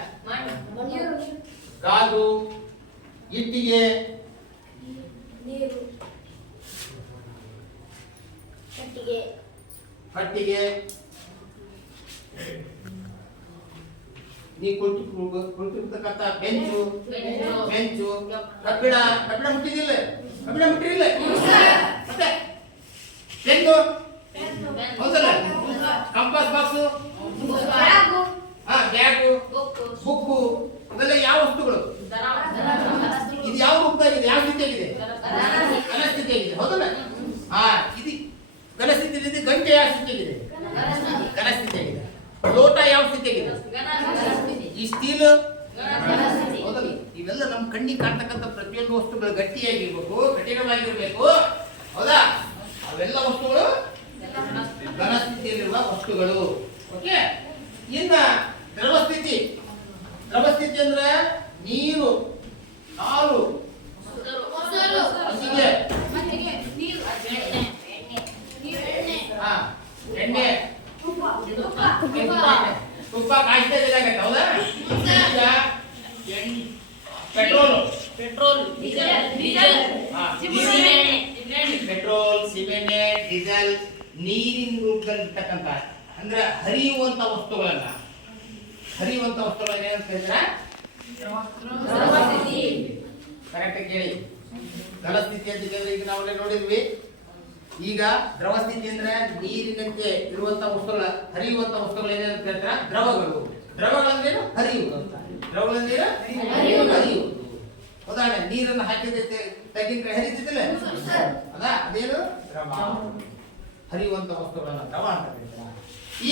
ಗಾಜು, ಇಟ್ಟಿಗೆ, ನೀರು, ಕಟ್ಟಿಗೆ, ಕಟ್ಟಿಗೆ, ನೀ ಕುಳಿತಿರ್ತಕ್ಕಂಥ ಬೆಂಚು, ಕಬ್ಬಿಣ ಮುಟ್ಟಿದಿಲ್ಲ, ಮತ್ತೆ ಪೆನ್ನು, ಹೌದಲ್ಲ, ಕಂಪಾಸ್ ಬಾಕ್ಸು, ಬ್ಯಾಗು, ಬುಕ್ಕು, ಅವೆಲ್ಲ ಯಾವ ವಸ್ತುಗಳು? ಇದು ಯಾವ ರೂಪದಾಗಿದೆ, ಯಾವ ಸ್ಥಿತಿಯಾಗಿದೆ? ಘನಸ್ಥಿತಿಯಾಗಿದೆ, ಹೌದಲ್ಲ? ಇದು ಘನಸ್ಥಿತಿಯಲ್ಲಿ ಗಂಟೆ ಯಾವ ಸ್ಥಿತಿಯಾಗಿದೆ? ಘನಸ್ಥಿತಿಯಾಗಿದೆ. ಲೋಟ ಯಾವ ಸ್ಥಿತಿಯಾಗಿದೆ? ಈ ಸ್ಟೀಲ್, ಹೌದಲ್ಲ? ಇವೆಲ್ಲ ನಮ್ಮ ಕಣ್ಣಿಗೆ ಕಾಣ್ತಕ್ಕಂಥ ಪ್ರತಿಯೊಂದು ವಸ್ತುಗಳು ಗಟ್ಟಿಯಾಗಿರ್ಬೇಕು, ಕಠಿಣವಾಗಿರ್ಬೇಕು, ಹೌದಾ? ಅವೆಲ್ಲ ವಸ್ತುಗಳು ಘನಸ್ಥಿತಿಯಲ್ಲಿರುವ ವಸ್ತುಗಳು. ಓಕೆ. ಇನ್ನ ದ್ರವಸ್ಥಿತಿ ಅಂದ್ರೆ ನೀರು, ಹಾಲು, ಮಜ್ಜಿಗೆ, ಎಣ್ಣೆ, ತುಪ್ಪ ಕಾಯಿಸ್ತಾ ಇದ್ದಾಗತ್ತೆ, ಹೌದಾ? ಪೆಟ್ರೋಲ್, ಸಿಮೆಂಟ್, ಡೀಸೆಲ್, ನೀರಿನ ರೂಪದಲ್ಲಿರ್ತಕ್ಕಂಥ ಅಂದ್ರೆ ಹರಿಯುವಂತ ವಸ್ತುಗಳನ್ನ ಏನಂತ ಹೇಳಿದ್ರೆ ಕರೆಕ್ಟ್ ಕೇಳಿ. ಘನಸ್ಥಿತಿ ಅಂತ ಹೇಳಿದ್ರೆ ಈಗ ನಾವೆಲ್ಲ ನೋಡಿದ್ವಿ. ಈಗ ದ್ರವ ಸ್ಥಿತಿ ಅಂದ್ರೆ ನೀರಿನಂತೆ ಇರುವಂತ ವಸ್ತುಗಳ, ಹರಿಯುವಂತ ವಸ್ತುಗಳು ಏನೇನಂತ ಹೇಳ್ತಾರೆ? ದ್ರವಗಳಂದ್ರೇನು? ದ್ರವಗಳಂದ್ರೆ ಹರಿಯುವುದು. ಉದಾಹರಣೆ, ನೀರನ್ನು ಹಾಕಿದ್ರೆ ತೆಂಗಿನಕಾಯಿ ಹರಿತಿದ್ದಿಲ್ಲ, ಅದಾ? ಅದೇನು? ದ್ರವ. ಹರಿಯುವಂತ ವಸ್ತುಗಳನ್ನ ದ್ರವ ಅಂತ ಹೇಳ್ತಾರೆ.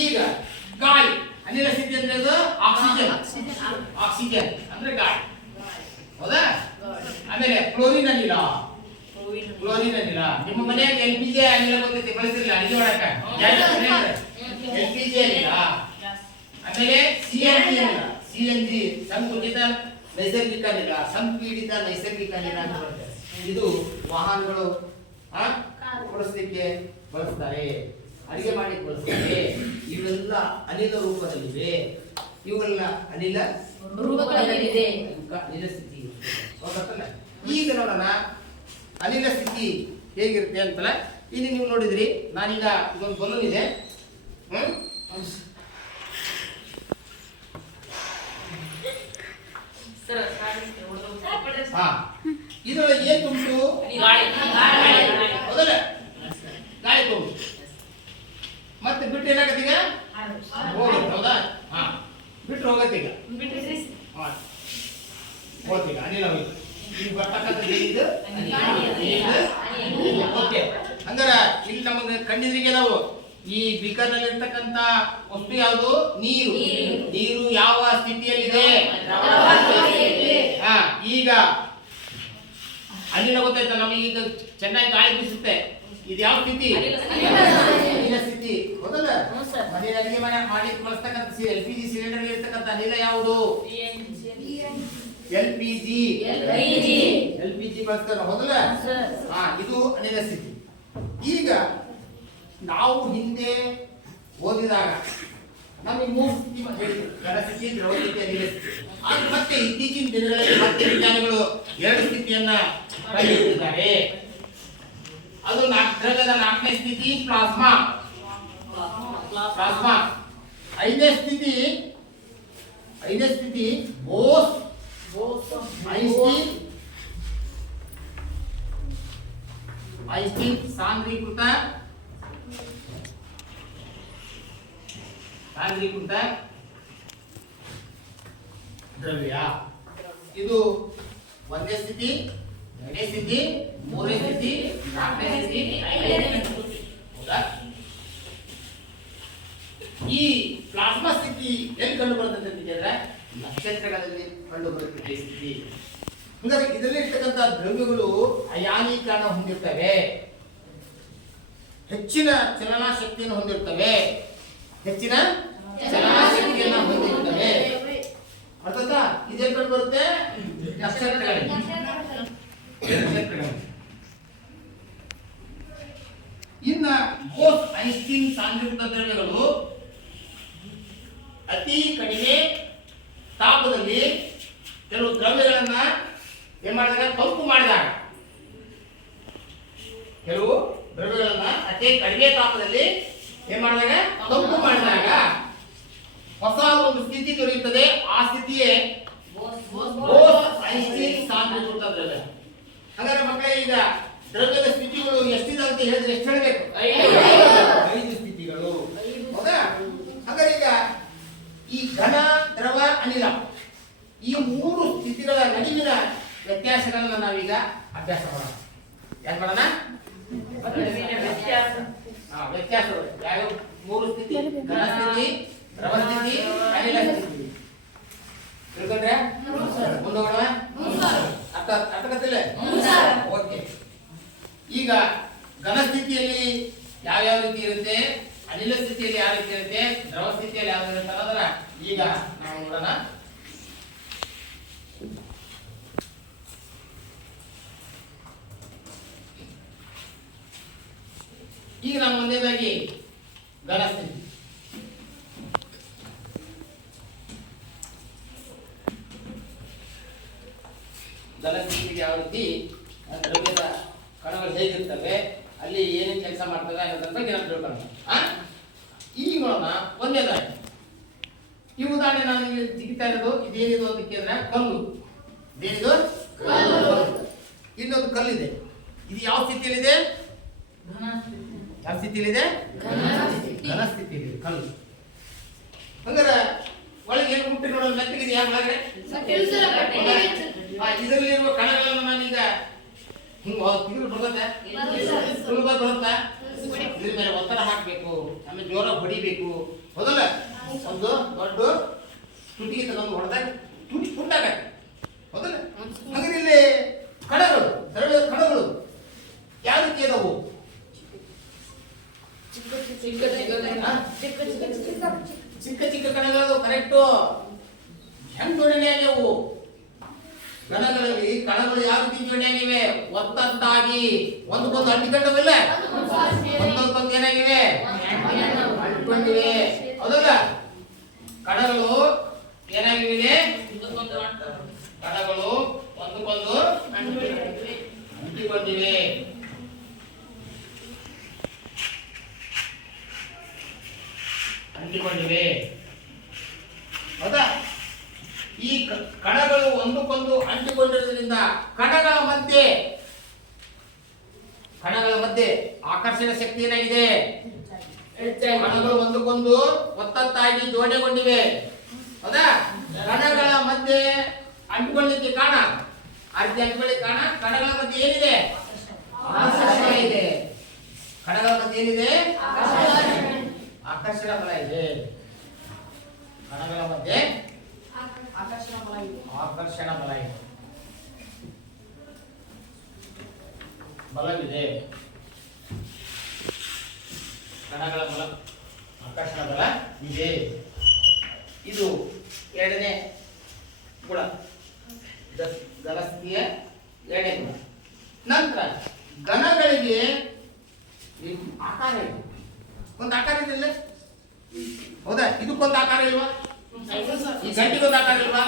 ಈಗ ಗಾಳಿ, ಅನಿಲ ಸ್ಥಿತಿ ಅಂದ್ರೆ ಅದು ಆಕ್ಸಿಜನ್ ಅಂದ್ರೆ ಗಾಳಿ, ಹೌದಾ? ಆಮೇಲೆ ಕ್ಲೋರಿನ್ ಅನಿಲ. ನಿಮ್ಮ ಮನೆಯಾಗ LPG ಅನಿಲ ಬಂದೈತಿ, ಬಳಸಿರಲಿಲ್ಲ ಅಡಿಗೆ ಮಾಡಕ? LPG ಅನಿಲ. ಆಮೇಲೆ CNG ಸಂಕುಚಿತ ನೈಸರ್ಗಿಕ ಅನಿಲ, ಸಂಪೀಡಿತ ನೈಸರ್ಗಿಕ ಅನಿಲ ಅಂತ ಬರುತ್ತೆ. ಇದು ವಾಹನಗಳು ಓಡಿಸ್ಲಿಕ್ಕೆ ಬಳಸ್ತಾರೆ, ಅಡಿಗೆ ಮಾಡಿ ಬಳಸ್ತಾರೆ. ಇವೆಲ್ಲ ಅನಿಲ ರೂಪದಲ್ಲಿವೆ. ಇವೆಲ್ಲ ಅನಿಲ ರೂಪದಲ್ಲಿದೆ. ಅನಿಲ ಸ್ಥಿತಿ. ಈಗ ನೋಡೋಣ ಅನಿಲ ಸ್ಥಿತಿ ಹೇಗಿರುತ್ತೆ ಅಂತಲ್ಲ. ಈಗ ನೀವು ನೋಡಿದ್ರಿ, ನಾನೀಗ ಇದೊಂದು ಬಲೂನ್ ಇದೆ, ಇದರೊಳಗೆ ಏನ್ ತುಂಬಿತು? ಹೌದಲ್ಲ? ಗಾಳಿ ತುಂಬು. ಮತ್ತೆ ಬಿಟ್ಟು ಏನಾಗತ್ತೆ? ಈಗ ಹೋಗುತ್ತೆ, ಹೌದಾ? ಬಿಟ್ಟು ಹೋಗತ್ತೆ. ಈಗ ಹೋಗ್ತೀಗ ಅನಿಲ ಹೋಯ್ತು. ಈಗ ಬರ್ತಕ್ಕಂಥದ್ದು ಏನಿದು? ಓಕೆ. ಹಂಗಾರ ಇಲ್ಲಿ ನಮಗೆ ಕಣ್ಣಿದ್ರಿಗೆ ನಾವು ಈ ಬೀಕರ್ ನಲ್ಲಿ ಇರ್ತಕ್ಕಂಥ ವಸ್ತು ಯಾವುದು? ನೀರು ಯಾವ ಸ್ಥಿತಿಯಲ್ಲಿದೆ? ಈಗ ಅನಿಲ ಗೊತ್ತಾಯ್ತಾ? ನಮಗೆ ಈಗ ಚೆನ್ನಾಗಿ ಗಾಳಿ ಬೀಸುತ್ತೆ, ಇದು ಯಾವ ಸ್ಥಿತಿ? ಅನಿಲ ಸ್ಥಿತಿ, ಹೌದಲ್ಲ? ಮನೆಯಲ್ಲಿ ಅಡಿಗೆ ಮಾಡಿ ಬಳಸ್ತಕ್ಕಂಥ LPG ಸಿಲಿಂಡರ್ ಇರ್ತಕ್ಕಂಥ ಅನಿಲ ಯಾವುದು? LPG ಬಳಸ್ತಾರೆ, ಹೌದಲ್ಲ? ಇದು ಅನಿಲ ಸ್ಥಿತಿ. ಈಗ ನಾವು ಹಿಂದೆ ಓದಿದಾಗ ನಮಗೆ 3 ಸ್ಥಿತಿ ಹೇಳಿದ್ರು: ಘನಸ್ಥಿತಿ, ದ್ರವಸ್ಥಿತಿ, ಅನಿಲ ಸ್ಥಿತಿ. ಆದ್ರೆ ಮತ್ತೆ ಇತ್ತೀಚಿನ ದಿನಗಳಲ್ಲಿ ಮತ್ತೆ ವಿಜ್ಞಾನಿಗಳು 2 ಸ್ಥಿತಿಯನ್ನ ಕಂಡುಹಿಡಿದಿದ್ದಾರೆ. ಅದು ದ್ರವ್ಯದ 4ನೇ ಸ್ಥಿತಿ ಪ್ಲಾಸ್ಮಾ. 5ನೇ ಸ್ಥಿತಿ ಬೋಸ್ ಐನ್ಸ್ಟೀನ್ ಸಾಂದ್ರೀಕೃತ ದ್ರವ್ಯ. ಇದು 1ನೇ ಸ್ಥಿತಿ, 2ನೇ ಸ್ಥಿತಿ, 3ನೇ ಸ್ಥಿತಿ, 4ನೇ ಸ್ಥಿತಿ, 5ನೇ ಸ್ಥಿತಿ. ಹೌದಾ? ಈ ಪ್ಲಾಸ್ಮಾ ಸ್ಥಿತಿ ಎಲ್ಲಿ ಕಂಡು ಬರ್ತದೆ ಅಂತ ಹೇಳಿದ್ರೆ ನಕ್ಷತ್ರಗಳಲ್ಲಿ ಕಂಡು ಬರುತ್ತದೆ ಸ್ಥಿತಿ. ಹಾಗಾದ್ರೆ ಇದರಲ್ಲಿ ಇರ್ತಕ್ಕಂಥ ದ್ರವ್ಯಗಳು ಅಯಾನೀಕರಣ ಹೊಂದಿರ್ತವೆ, ಹೆಚ್ಚಿನ ಚಲನಾ ಶಕ್ತಿಯನ್ನು ಹೊಂದಿರ್ತವೆ. ಅರ್ಥಾತ್ ಇದೇನು ಕಂಡು ಬರುತ್ತೆ? ನಕ್ಷತ್ರಗಳಲ್ಲಿ. ಇನ್ನ ಬೋಸ್ ಐನ್ಸ್ಟೀನ್ ಸಾಂದ್ರೀಕೃತ ದ್ರವ್ಯಗಳು ಅತಿ ಕಡಿಮೆ ತಾಪದಲ್ಲಿ ಕೆಲವು ದ್ರವ್ಯಗಳನ್ನ ಏನ್ ಮಾಡಿದ್ರೆ ಕೆಲವು ದ್ರವ್ಯಗಳನ್ನ ಅತಿ ಕಡಿಮೆ ತಾಪದಲ್ಲಿ ಏನ್ ಮಾಡಿದಾಗ ತಂಪು ಮಾಡಿದಾಗ ಹೊಸ ಒಂದು ಸ್ಥಿತಿ ದೊರೆಯುತ್ತದೆ. ಆ ಸ್ಥಿತಿಯೇ ಐನ್ಸ್ಟೀನ್ ಸಾಂದ್ರೀಕೃತ ದ್ರವ್ಯ. ಹಾಗಾದ್ರೆ ಮಕ್ಕಳೇ, ಈಗ ದ್ರವ್ಯದ ಸ್ಥಿತಿಗಳು ಎಷ್ಟಿದೆ ಅಂತ ಹೇಳಿದ್ರೆ ಎಷ್ಟು ಹೇಳಬೇಕು? 5 ಸ್ಥಿತಿಗಳು. ಹೌದಾ? ಹಾಗಾದ್ರೆ ಈಗ ಈ ಘನ, ದ್ರವ, ಅನಿಲ ಈ 3 ಸ್ಥಿತಿಗಳ ನಡುವಿನ ವ್ಯತ್ಯಾಸಗಳನ್ನ ನಾವೀಗ ಅಭ್ಯಾಸ ಮಾಡೋಣ. ಯಾಕೆ ಮಾಡೋಣ? ವ್ಯತ್ಯಾಸಗಳು ಯಾವ 3 ಸ್ಥಿತಿ? ಘನ ಸ್ಥಿತಿ, ದ್ರವ ಸ್ಥಿತಿ, ಅನಿಲ ಸ್ಥಿತಿ. ತಿಳ್ಕೊಂಡ್ರೆ ಮುಂದೋಗೋಣ. ಅರ್ಥಗತಿಲ್ಲ? ಓಕೆ. ಈಗ ಘನ ಸ್ಥಿತಿಯಲ್ಲಿ ಯಾವ ರೀತಿ ಇರುತ್ತೆ, ಅನಿಲ ಸ್ಥಿತಿಯಲ್ಲಿ ಯಾವ ರೀತಿ ಇರುತ್ತೆ, ದ್ರವ ಸ್ಥಿತಿಯಲ್ಲಿ ಯಾವ ಇರುತ್ತೆ ಅನ್ನೋದನ್ನ ಈಗ ನಾವು ನೋಡೋಣ. ಈಗ ನಾವು ಒಂದೇದಾಗಿ ಘನ ಸ್ಥಿತಿ. ಘನ ಸ್ಥಿತಿಗೆ ಯಾವ ರೀತಿ ದ್ರವ್ಯದ ಕಣಗಳು ಹೇಗಿರ್ತವೆ, ಅಲ್ಲಿ ಏನೇನು ಕೆಲಸ ಮಾಡ್ತವೆ ಅನ್ನೋದ್ರ ಬಗ್ಗೆ ನಾವು ತಿಳ್ಕೊಳ್ಳೋಣ. ಈಗ ನೋಡೋಣ ಒಂದೇದಾಗಿ. ಈ ಉದಾಹರಣೆ ನಾನು ಜಿಗಿತಾ ಇರೋದು ಇದೇನಿದು ಅಂತ ಕೇಳಿದ್ರೆ ಕಲ್ಲು. ಇದೇನಿದು? ಇನ್ನೊಂದು ಕಲ್ಲಿದೆ. ಇದು ಯಾವ ಸ್ಥಿತಿಯಲ್ಲಿದೆ? ಯಾವ ಸ್ಥಿತಿಯಲ್ಲಿದೆ? ಘನ ಸ್ಥಿತಿಯಲ್ಲಿದೆ ಕಲ್ಲು. ಹಂಗಾರೆ ಒಳಗೆ ಏನು ಮುಟ್ಟಿ ನೋಡೋದು ಮೆತ್ತಗಿದೆ ಯಾವ ಒಳಗಡೆ? ಇದರಲ್ಲಿರುವ ಕಣಗಳನ್ನು ನಾನೀಗ ಹಿಂಗ ತಿರುಗಿ ಬರ್ತದೆ, ಸುಲಭ ಬರುತ್ತಾ? ಇದ್ರ ಮೇಲೆ ಒತ್ತಡ ಹಾಕಬೇಕು, ಆಮೇಲೆ ಜೋರ ಹೊಡಿಬೇಕು. ಹೌದಲ್ಲ? ಒಂದು ದೊಡ್ಡ ತುಟಿಗೆ ತಗೊಂಡು ಹೊಡೆದಾಗ ತುಟಿ ಪುಟ್ಟಾಗತ್ತೆ. ಹೌದಲ್ಲ? ಹಾಗಾದ್ರೆ ಇಲ್ಲಿ ಕಣಗಳು, ದ್ರವ್ಯದ ಕಣಗಳು ಯಾವ ರೀತಿ ಅದಾವು? ಚಿಕ್ಕ ಚಿಕ್ಕ ಕಣಗಳು. ಕರೆಕ್ಟು. ಹೆಂಗ್ ಜೋಡಣೆ ಆಗ್ಯಾವು? ಘನಗಳಲ್ಲಿ ಕಣಗಳು ಯಾವ ರೀತಿ ಜೋಡಣೆ ಆಗಿವೆ? ಒತ್ತದ್ದಾಗಿ ಒಂದಕ್ಕೊಂದು ಅಂಟಿಕೊಂಡವಿಲ್ಲ, ಒಂದಕ್ಕೊಂದು ಏನಾಗಿವೆ? ಅಂಟಿಕೊಂಡಿವೆ. ಹೌದಲ್ಲ? ಕಣಗಳು ಏನಾಗಿವೆ? ಕಣಗಳು ಒಂದಕ್ಕೊಂದು ಅಂಟಿಕೊಂಡಿವೆ. ಅಂಟಿಕೊಂಡಿವೆ. ಹೌದಾ? ಈ ಕಣಗಳು ಒಂದಕ್ಕೊಂದು ಅಂಟಿಕೊಂಡಿರೋದ್ರಿಂದ ಕಣಗಳ ಮಧ್ಯೆ ಆಕರ್ಷಣ ಶಕ್ತಿ ಏನಾಗಿದೆ? ಕಣಗಳು ಒಂದಕ್ಕೊಂದು ಒತ್ತತ್ತಾಗಿ ಜೋಡಣೆಗೊಂಡಿವೆ. ಹೌದಾ? ಕಣಗಳ ಮಧ್ಯೆ ಅಂಟಿಕೊಳ್ಳಿಕ್ಕೆ ಕಾರಣ, ಆ ರೀತಿ ಅಂಟಿಕೊಳ್ಳಿಕ್ಕೆ ಕಾರಣ ಕಣಗಳ ಮಧ್ಯೆ ಏನಿದೆ? ಆಕರ್ಷಣ ಇದೆ. ಕಣಗಳ ಮಧ್ಯೆ ಏನಿದೆ? ಆಕರ್ಷಣ ಬಲ ಇದೆ. ಕಣಗಳ ಮಧ್ಯೆ ಆಕರ್ಷಣ ಬಲ ಇದೆ, ಬಲವಿದೆ. ಕಣಗಳ ಬಲ, ಆಕರ್ಷಣ ಬಲ ಇದೆ. ಇದು ಎರಡನೇ ಗುಣ, ಘನಸ್ಥಿತಿಯ ಎರಡನೇ ಗುಣ. ನಂತರ ಘನಗಳಿಗೆ ಆಕಾರ ಇದೆ. ಒಂದು ಆಕಾರ ಇದೆಯಲ್ಲ? ಹೌದಾ? ಇದಕ್ಕೊಂದು ಆಕಾರ ಇಲ್ವಾ? ಈ ಗಂಟಿಗೊಂದು ಆಕಾರ ಇಲ್ವಾ?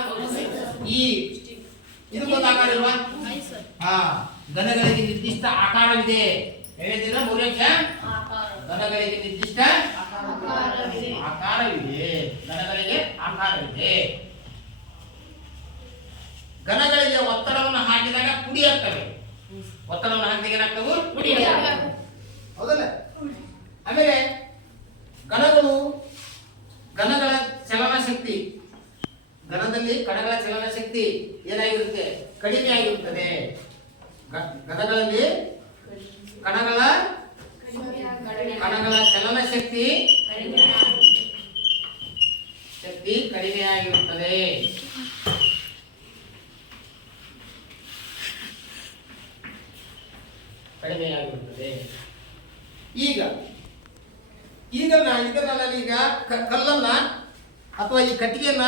ಇದಕ್ಕೊಂದು ಆಕಾರ ಇಲ್ವಾ? ಘನಗಳಿಗೆ ನಿರ್ದಿಷ್ಟ ಆಕಾರವಿದೆ. ಹೇಳಿದಿಲ್ಲ ಮೂರನೇ ಘನಗಳಿಗೆ ನಿರ್ದಿಷ್ಟ ಆಕಾರವಿದೆ. ಘನಗಳಿಗೆ ಆಕಾರವಿದೆ. ಘನಗಳಿಗೆ ಒತ್ತಡವನ್ನು ಹಾಕಿದಾಗ ಪುಡಿ ಆಗ್ತವೆ. ಒತ್ತಡವನ್ನು ಹಾಕಿದಾಗ ಏನಾಗ್ತವೆ? ಪುಡಿ. ಹೌದಲ್ಲ? ಆಮೇಲೆ ಘನಗಳ ಚಲನ ಶಕ್ತಿ, ಘನದಲ್ಲಿ ಕಣಗಳ ಚಲನ ಶಕ್ತಿ ಏನಾಗಿರುತ್ತೆ? ಕಡಿಮೆ ಆಗಿರುತ್ತದೆ. ಘನಗಳಲ್ಲಿ ಕಣಗಳ ಚಲನ ಶಕ್ತಿ ಕಡಿಮೆಯಾಗಿರುತ್ತದೆ. ಈಗ ಕಲ್ಲನ್ನ ಅಥವಾ ಈ ಕಟ್ಟಿಗೆಯನ್ನ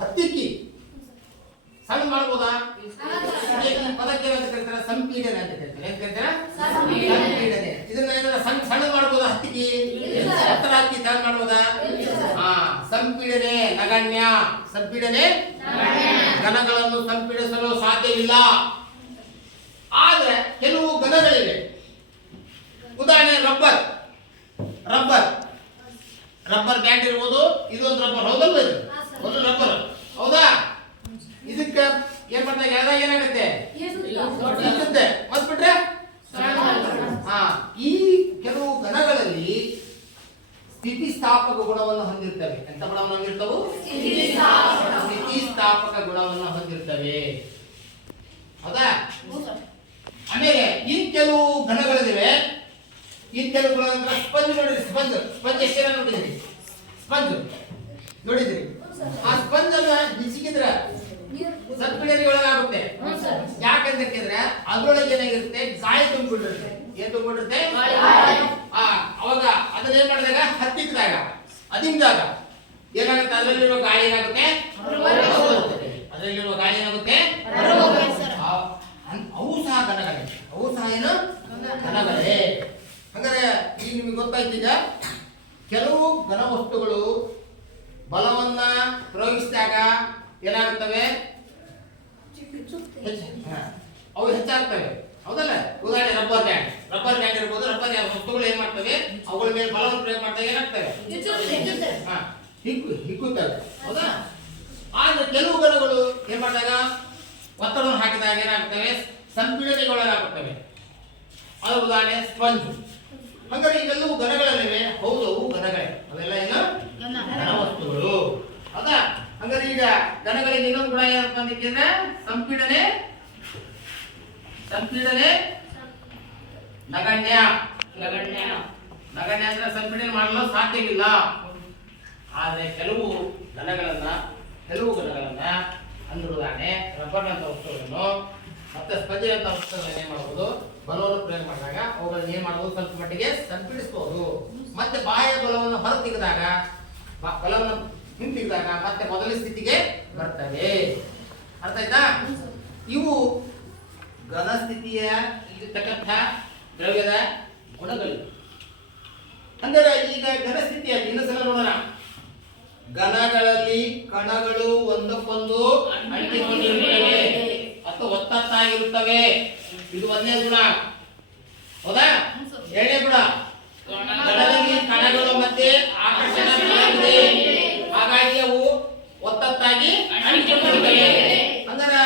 ಹತ್ತಿಕ್ಕಿ ಸಣ್ಣ ಮಾಡ್ಬೋದಾ? ಪದಕ್ಕೆ ಅಂತ ಕರೀತಾರೆ ಸಂಪೀಡನೆ ಅಂತ ಕರೀತಾರೆ. ಏನ್ ಕರೀತಾರೆ? ಸಂಪೀಡನೆ. ಇದನ್ನ ಸಣ್ಣ ಮಾಡ್ಬೋದಾ? ಹತ್ತಿಕ್ಕಿ ಹತ್ತಿರ ಹಾಕಿ ಸಣ್ಣ ಮಾಡ್ಬೋದಾ? ಸಂಪೀಡನೆ ನಗಣ್ಯ. ಸಂಪೀಡನೆ ಘನಗಳನ್ನು ಸಂಪೀಡಿಸಲು ಸಾಧ್ಯವಿಲ್ಲ. ಆದ್ರೆ ಕೆಲವು ಘನಗಳಿವೆ ಇರ್ತದೆ. ಮತ್ ಬಿಟ್ರೆ ಹಾ, ಈ ಕೆಲವು ಘನಗಳಲ್ಲಿ ಸ್ಥಿತಿಸ್ಥಾಪಕ ಗುಣವನ್ನು ಹೊಂದಿರ್ತವೆ. ಎಂತ ಗುಣವನ್ನು ಹೊಂದಿರ್ತವು? ಸ್ಥಿತಿಸ್ಥಾಪಕ ಗುಣವನ್ನು ಹೊಂದಿರ್ತವೆ. ಹೌದಾ? ಆಮೇಲೆ ಇನ್ ಕೆಲವು ಘನಗಳಿವೆ. ಇನ್ ಕೆಲವು ಗುಣಗಳಂದ್ರೆ ಸ್ಪಂಜ್ ನೋಡಿದ್ರಿ. ಸ್ಪಂಜ್ ಎಷ್ಟು ಜನ ನೋಡಿದ್ರಿ? ಸ್ಪಂಜ್ ನೋಡಿದ್ರಿ? ಆ ಸ್ಪಂಜ್ ಅನ್ನ ಹಿಸಿಕಿದ್ರೆ ಸಂಪೀಡನೆಗೆ ಒಳಗಾಗುತ್ತೆ. ಯಾಕಂತ ಕೇಳಿದ್ರೆ ಅದ್ರೊಳಗೆ ಏನಾಗಿರುತ್ತೆ? ಗಾಳಿ ತುಂಬಿಕೊಂಡಿರುತ್ತೆ. ಏನ್ ತುಂಬಿಕೊಂಡಿರುತ್ತೆ? ಅವಾಗ ಅದನ್ನ ಏನ್ ಮಾಡಿದಾಗ ಹತ್ತಿಕ್ಕಿದಾಗ ಅದಿಂದಾಗ ಏನಾಗುತ್ತೆ? ಅದರಲ್ಲಿರುವ ಗಾಳಿ ಏನಾಗುತ್ತೆ? ಅದರಲ್ಲಿರುವ ಗಾಳಿ ಏನಾಗುತ್ತೆ? ಅವು ಸಹ ಘನಗಳೇ. ಅವು ಸಹ ಏನು? ಘನಗಳೇ. ಹಂಗಾರೆ ಈಗ ನಿಮ್ಗೆ ಗೊತ್ತಾಯ್ತು. ಈಗ ಕೆಲವು ಘನ ವಸ್ತುಗಳು ಬಲವನ್ನ ಪ್ರಯೋಗಿಸಿದಾಗ ಏನಾಗುತ್ತವೆ? ಅವು ಹೆಚ್ಚಾಗ್ತವೆ. ಹೌದಲ್ಲ? ಉದಾಹರಣೆ ರಬ್ಬರ್ ಬ್ಯಾಂಡ್ ಇರ್ಬೋದು. ರಬ್ಬರ್ ವಸ್ತುಗಳು ಏನ್ ಮಾಡ್ತವೆ? ಅವುಗಳ ಮೇಲೆ ಬಲವನ್ನು ಪ್ರಯೋಗ ಮಾಡಿದಾಗ ಏನಾಗ್ತವೆ? ಹಿಕ್ಕುತ್ತವೆ. ಹೌದಾ? ಆದ್ರೆ ಕೆಲವು ಘನಗಳು ಏನ್ ಮಾಡಿದಾಗ ಒತ್ತಡವನ್ನು ಹಾಕಿದಾಗ ಏನಾಗ್ತವೆ? ಸಂಪೀಡನೆಗೆ ಒಳಗಾಗುತ್ತವೆ. ಅದರ ಉದಾಹರಣೆ ಸ್ಪಂಜ್. ಹಂಗಾರೆ ಇವೆಲ್ಲವೂ ಘನಗಳಲ್ಲಿವೆ. ಹೌದು, ಅವು ಘನಗಳೇ. ಅವೆಲ್ಲ ಏನು? ಘನ ವಸ್ತುಗಳು. ಹೌದಾ? ಹಂಗಾರೆ ಈಗ ಘನಗಳಿಗೆ ಇನ್ನೊಂದು ಗುಣ ಏನಪ್ಪ ಅಂತಂದ್ರೆ ಸಂಪೀಡನೆ ನಗಣ್ಯ. ನಗಣ್ಯ ಅಂದ್ರೆ ಸಂಪೀಡನೆ ಮಾಡಲು ಸಾಧ್ಯವಿಲ್ಲ. ಆದ್ರೆ ಕೆಲವು ಘನಗಳನ್ನ ಅಂದ್ರುದಾನೆ ರಬ್ಬರ್ ಅಂತ ವಸ್ತುಗಳನ್ನು ಮತ್ತೆ ಸ್ಪಂಜ್ ಅಂತ ವಸ್ತುಗಳನ್ನ ಏನ್ ಮಾಡಬಹುದು? ಬಲವನ್ನು ಪ್ರಯೋಗ ಮಾಡಿದಾಗ ಅವುಗಳನ್ನ ಏನ್ ಮಾಡಬಹುದು? ಸ್ವಲ್ಪ ಮಟ್ಟಿಗೆ ಸಂಪೀಡಿಸಬಹುದು. ಮತ್ತೆ ಬಾಹ್ಯ ಬಲವನ್ನು ಹೊರ ತೆಗೆದಾಗ, ಬಲವನ್ನು ಹಿಂತೆಗೆದಾಗ ಮತ್ತೆ ಮೊದಲ ಸ್ಥಿತಿಗೆ ಬರ್ತವೆ. ಅರ್ಥ ಆಯ್ತಾ? ಇವು ಘನ ಸ್ಥಿತಿಯ ಇರತಕ್ಕಂಥ ದ್ರವ್ಯದ ಗುಣಗಳು. ಅಂದರೆ ಈಗ ಘನ ಸ್ಥಿತಿಯಲ್ಲಿ ಇನ್ನೊಂದ್ಸಲ ನೋಡೋಣ. ಘನಗಳಲ್ಲಿ ಕಣಗಳು ಒಂದಕ್ಕೊಂದು ಅಂಟಿಕೊಂಡಿರುತ್ತವೆ ಅಥವಾ ಒತ್ತತ್ತಾಗಿರುತ್ತವೆ. ಇದು ಒಂದೇ ಗುಣ. ಹೌದಾ? ಎರಡನೇ ಗುಣ, ಘನದಲ್ಲಿ ಕಣಗಳು ಮತ್ತೆ ಆಕರ್ಷಣ ಬಲವಿದೆ. ಹಾಗಾಗಿ ಅವು ಒತ್ತತ್ತಾಗಿ ಅಂಟಿಕೊಂಡಿರುತ್ತವೆ. ಅಂದ್ರೆ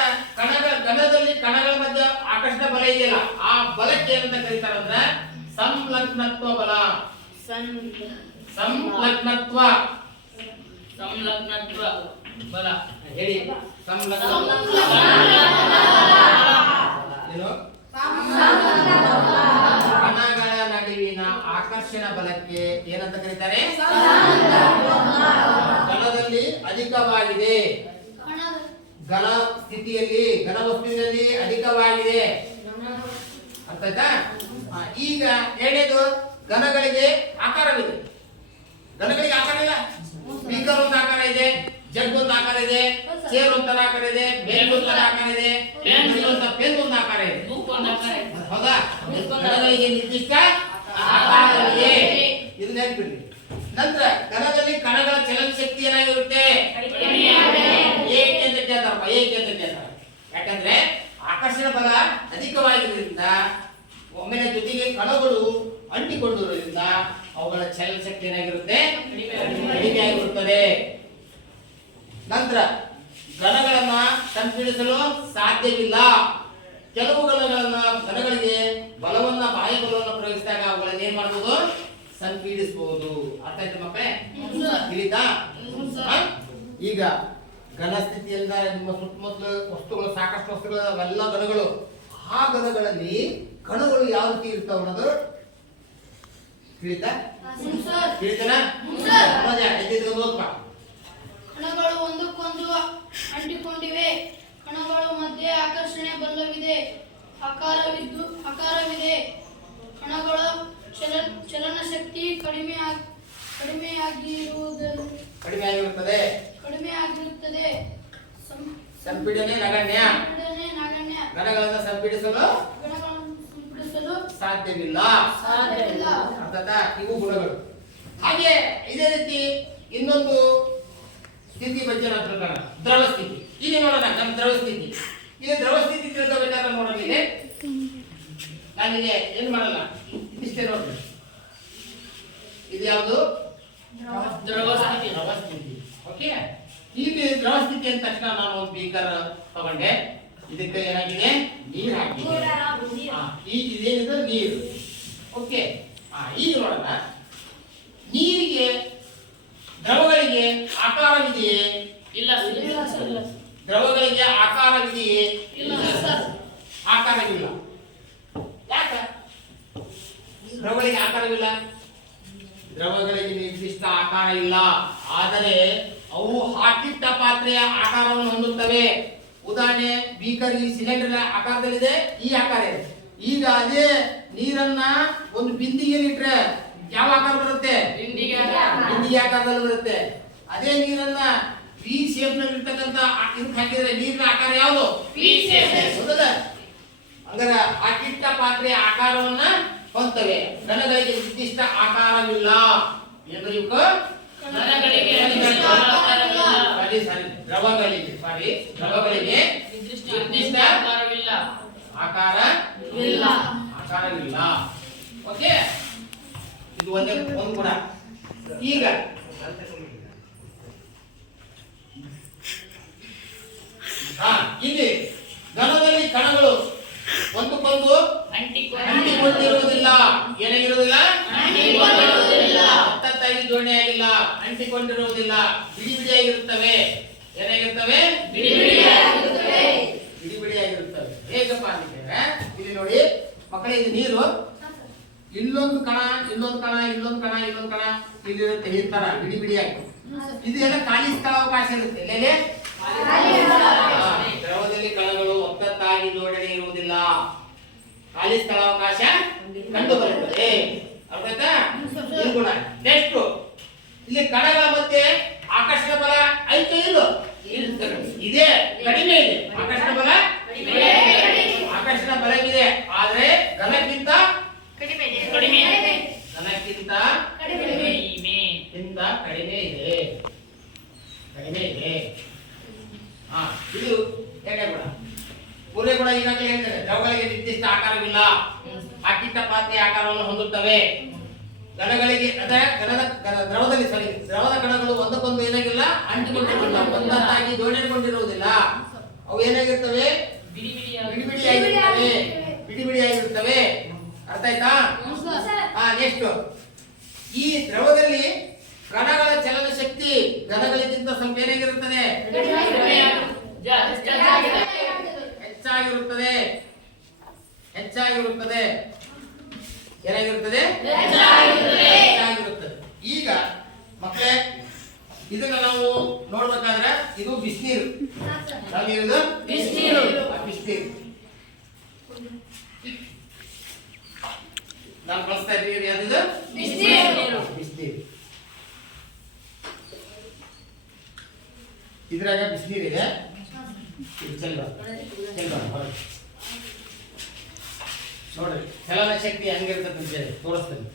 ಘನದಲ್ಲಿ ಕಣಗಳ ಮಧ್ಯೆ ಆಕರ್ಷಣ ಬಲ ಇದೆಯಲ್ಲ, ಆ ಬಲಕ್ಕೆ ಏನಂತ ಕರೀತಾರಂದ್ರೆ ಸಂಲಗ್ನತ್ವ ಬಲ. ಸಂಲಗ್ನತ್ವ ಬಲ ಹೇಳಿ. ಕಣಗಳ ನಡುವಿನ ಆಕರ್ಷಣ ಬಲಕ್ಕೆ ಏನಂತ ಕರೀತಾರೆ? ಘನದಲ್ಲಿ ಅಧಿಕವಾಗಿದೆ. ಘನ ಸ್ಥಿತಿಯಲ್ಲಿ, ಘನ ವಸ್ತುವಿನಲ್ಲಿ ಅಧಿಕವಾಗಿದೆ. ಅರ್ಥ ಆಯ್ತಾ? ಈಗ ಎರಡನೇದು, ಘನಗಳಿಗೆ ಆಕಾರವಿದೆ. ಘನಗಳಿಗೆ ಆಕಾರ ಇಲ್ಲ. ಸ್ಪೀಕರ್ ಒಂದು ಆಕಾರ ಇದೆ, ಜಗ್ ಒಂದು ಆಕಾರ ಇದೆ, ಚೇರ್ ಒಂಥರ ಆಕಾರ ಇದೆ, ಬೆಲ್ ಒಂಥರ ಆಕಾರ ಇದೆ, ಪೆನ್ ಒಂದು ಆಕಾರ ಇದೆ. ಹೌದಾ? ಘನಗಳಿಗೆ ನಿರ್ದಿಷ್ಟ ಆಕಾರವಿದೆ. ಇದು ನೆನಪಿಡ್ರಿ. ನಂತರ ಘನದಲ್ಲಿ ಕಣಗಳ ಚಲನ ಶಕ್ತಿ ಏನಾಗಿರುತ್ತೆ? ಏಕೆ ಅಂತ ಕೇಳ್ತಾರಪ್ಪ. ಏಕೆ ಅಂತ ಕೇಳ್ತಾರೆ. ಯಾಕಂದ್ರೆ ಆಕರ್ಷಣ ಬಲ ಅಧಿಕವಾಗಿರೋದ್ರಿಂದ, ಒಮ್ಮೆಲೆ ಜೊತೆಗೆ ಕಣಗಳು ಅಂಟಿಕೊಂಡಿರೋದ್ರಿಂದ ಅವುಗಳ ಚಲನ ಶಕ್ತಿ ಏನಾಗಿರುತ್ತೆ? ಕಡಿಮೆ ಆಗಿರುತ್ತದೆ. ನಂತರ ಘನಗಳನ್ನ ಸಂಪೀಡಿಸಲು ಸಾಧ್ಯವಿಲ್ಲ. ಕೆಲವು ಘನಗಳಿಗೆ ಬಲವನ್ನ, ಬಾಹ್ಯ ಬಲವನ್ನು ಪ್ರಯೋಗಿಸಿದಾಗ ಅವುಗಳನ್ನ ಏನ್ ಮಾಡಬಹುದು? ಸಂಪೀಡಿಸಬಹುದು. ಅರ್ಥ ಆಯ್ತು ಮಕ್ಕಳೇ? ತಿಳಿತಾ? ಈಗ ಘನ ಸ್ಥಿತಿಯಿಂದ ನಿಮ್ಮ ಸುತ್ತಮುತ್ತಲ ವಸ್ತುಗಳು, ಸಾಕಷ್ಟು ವಸ್ತುಗಳು, ಅವೆಲ್ಲ ಘನಗಳು. ಆ ಘನಗಳಲ್ಲಿ ಕಣಗಳು ಯಾವ ರೀತಿ ಇರ್ತಾವ ಅನ್ನೋದು ತಿಳಿತಾ? ತಿಳಿತಾನ? ಕಣಗಳು ಒಂದಕ್ಕೊಂದು ಅಂಟಿಕೊಂಡಿವೆ. ಕಣಗಳ ಮಧ್ಯೆ ಆಕರ್ಷಣೆ ಬಲವಿದೆ, ಆಕಾರವಿದೆ. ಕಣಗಳ ಚಲನ ಶಕ್ತಿ ಕಡಿಮೆಯಾಗಿರುತ್ತದೆ. ಸಂಪೀಡನೆ ನಗಣ್ಯ. ಘನಗಳನ್ನು ಸಂಪೀಡಿಸಲು ಸಾಧ್ಯವಿಲ್ಲ. ಅರ್ಥಾತ್ ಇವು ಗುಣಗಳು. ಹಾಗೆ ಇದೇ ರೀತಿ ಇನ್ನೊಂದು ಸ್ಥಿತಿ ಬಗ್ಗೆ ನಾವು ತಿಳ್ಕೋಣ. ದ್ರವ ಸ್ಥಿತಿ. ಇಲ್ಲಿ ನೋಡೋಣ ನಮ್ಮ ದ್ರವ ಸ್ಥಿತಿ. ಇದು ದ್ರವ ಸ್ಥಿತಿ ತಿಳ್ಕೋಬೇಕಾದ್ರೆ ನೋಡೋಣ. ಇಲ್ಲಿ ನಾನಿಗೆ ಏನ್ ಮಾಡಲ್ಲ, ಇಷ್ಟೇ ನೋಡ್ರಿ. ಇದು ಯಾವುದು? ದ್ರವ ಸ್ಥಿತಿ. ಓಕೆ. ಈಗ ದ್ರವ ಸ್ಥಿತಿ ಅಂದ ತಕ್ಷಣ ನಾನು ಒಂದು ಬೀಕರ್ ತಗೊಂಡೆ. ಇದಕ್ಕೆ ಏನಾಗಿದೆ ನೀರು ಹಾಕಿದೆ ಇದೇನಿದೆ ನೀರು ಓಕೆ ಈಗ ನೋಡೋಣ ನೀರಿಗೆ ದ್ರವಗಳಿಗೆ ಆಕಾರವಿದೆಯೇ ಇಲ್ಲ ದ್ರವಗಳಿಗೆ ಆಕಾರವಿದೆಯೇ ಇಲ್ಲ ಸರ್. ಆಕಾರವಿಲ್ಲ ಯಾಕೆ ದ್ರವಗಳಿಗೆ ಆಕಾರವಿಲ್ಲ ದ್ರವಗಳಿಗೆ ನಿರ್ದಿಷ್ಟ ಆಕಾರ ಇಲ್ಲ ಆದರೆ ಅವು ಹಾಕಿಟ್ಟ ಪಾತ್ರೆಯ ಆಕಾರವನ್ನು ಹೊಂದುತ್ತವೆ ಉದಾಹರಣೆ ಬೀಕರ್ ಈ ಸಿಲಿಂಡರ್ ಆಕಾರದಲ್ಲಿದೆ ಈ ಆಕಾರ ಇದೆ ಈಗ ಅದೇ ನೀರನ್ನ ಒಂದು ಬಿಂದಿಗೆಯಲ್ಲಿ ಇಟ್ರೆ ಯಾವ ಆಕಾರ ಬರುತ್ತೆ ಬಿಂದಿಗೆ ಆಕಾರದಲ್ಲಿ ಬರುತ್ತೆ ಅದೇ ನೀರನ್ನ ವಿ ಶೇಪ್ ನಲ್ಲಿ ಇರ್ತಕ್ಕಂತ ಇದಕ್ಕೆ ಹಾಕಿದ್ರೆ ನೀರಿನ ಆಕಾರ ಯಾವುದು ಹೌದಲ್ಲ ಅಂದ್ರೆ ಹಾಕಿಟ್ಟ ಪಾತ್ರೆಯ ಆಕಾರವನ್ನ ಹೊಂದ್ತವೆ ಘನಗಳಿಗೆ ನಿರ್ದಿಷ್ಟ ಆಕಾರವಿಲ್ಲ ಎಂದು ದ್ರವಗಳಿಗೆ ನಿರ್ದಿಷ್ಟ ಆಕಾರವಿಲ್ಲ ಓಕೆ ಇದು ಒಂದು ಗುಣ ಈಗ ಇಲ್ಲಿ ಘನದಲ್ಲಿ ಕಣಗಳು ಒಂದಕ್ಕೊಂದು ಅಂಟಿಕೊಂಡಿರುವುದಿಲ್ಲ ಏನಾಗಿರುವುದಿಲ್ಲ ಹತ್ತತ್ತಾಗಿ ಜೋಡಣೆಯಾಗಿಲ್ಲ ಅಂಟಿಕೊಂಡಿರುವುದಿಲ್ಲ ಬಿಡಿ ಬಿಡಿಯಾಗಿರುತ್ತವೆ ಏನಾಗಿರ್ತವೆ ಬಿಡಿ ಬಿಡಿಯಾಗಿರುತ್ತವೆ ಹೇಗಪ್ಪ ಅಂತಿದ್ದೇವೆ ಇಲ್ಲಿ ನೋಡಿ ಮಕ್ಕಳೇ ಇದು ನೀರು ಇಲ್ಲೊಂದು ಕಣ ಇಲ್ಲೊಂದು ಕಣ ಇಲ್ಲೊಂದು ಕಣ ಇಲ್ಲೊಂದು ಕಣ ಇಲ್ಲಿರುತ್ತೆ ಈ ತರ ಬಿಡಿ ಬಿಡಿಯಾಗಿ ಇದೆಲ್ಲ ಖಾಲಿ ಸ್ಥಳಾವಕಾಶ ಇರುತ್ತೆ ಎಲ್ಲೇ ದ್ರವದಲ್ಲಿ ಕಣಗಳು ಒತ್ತತ್ತಾಗಿ ಜೋಡಣೆ ಇರುವುದಿಲ್ಲ ಖಾಲಿ ಸ್ಥಳಾವಕಾಶ ಕಂಡು ಬರುತ್ತದೆ ಅರ್ಥಾಯ್ತಾ ಈ ಗುಣ ನೆಕ್ಸ್ಟ್ ಇಲ್ಲಿ ಕಣಗಳ ಮಧ್ಯೆ ಆಕರ್ಷಣ ಬಲ ಐತೆ ಇಲ್ಲ ಇದೆ ಕಡಿಮೆ ಇದೆ ಆಕರ್ಷಣ ಬಲವಿದೆ ಆದ್ರೆ ಘನಕ್ಕಿಂತ ಘನಕ್ಕಿಂತ ಕಡಿಮೆ ಇದೆ ಇದು ಎರಡನೇ ಗುಣ ಮೂರನೇ ಗುಣ ಈಗಾಗಲೇ ಹೇಳ್ತಾರೆ ದ್ರವಗಳಿಗೆ ನಿರ್ದಿಷ್ಟ ಆಕಾರವಿಲ್ಲ ಹಾಕಿಟ್ಟ ಪಾತ್ರೆಯ ಆಕಾರವನ್ನು ಹೊಂದುತ್ತವೆ ಘನಗಳಿಗೆ ದ್ರವದಲ್ಲಿ ದ್ರವದ ಕಣಗಳು ಒಂದಕ್ಕೊಂದು ಏನಾಗಿಲ್ಲ ಅಂಟಿಕೊಂಡಿರುವುದಿಲ್ಲ ಒಂದೊಂದಾಗಿ ಜೋಡಣೆಗೊಂಡಿರುವುದಿಲ್ಲ ಅವು ಏನಾಗಿರ್ತವೆ ಬಿಡಿಬಿಡಿಯಾಗಿರುತ್ತವೆ ಅರ್ಥ ಆಯ್ತಾ ನೆಕ್ಸ್ಟ್ ಈ ದ್ರವದಲ್ಲಿ ಕಣಗಳ ಚಲನ ಶಕ್ತಿ ಘನಗಳಿಗಿಂತ ಸ್ವಲ್ಪ ಏನಾಗಿರುತ್ತದೆ ಹೆಚ್ಚಾಗಿರುತ್ತದೆ ಏನಾಗಿರುತ್ತದೆ ಹೆಚ್ಚಾಗಿರುತ್ತದೆ ಈಗ ಮಕ್ಕಳೇ ಇದನ್ನ ನಾವು ನೋಡ್ಬೇಕಾದ್ರೆ ಇದು ಬಿಸಿನೀರು ಬಿಸಿನೀರು ನಾವು ಬಳಸ್ತಾ ಇದ್ದೀವಿ ಯಾವ್ದು ಬಿಸಿನೀರು ಇದ್ರಾಗ ಬಿಸಿನೀರಿದೆ ಇದು ಚೆಲ್ಲ ನೋಡ್ರಿ ಚಲನ ಶಕ್ತಿ ಹಂಗಿರ್ತದೆ ಅಂತ ಹೇಳಿ ತೋರಿಸ್ತೇನೆ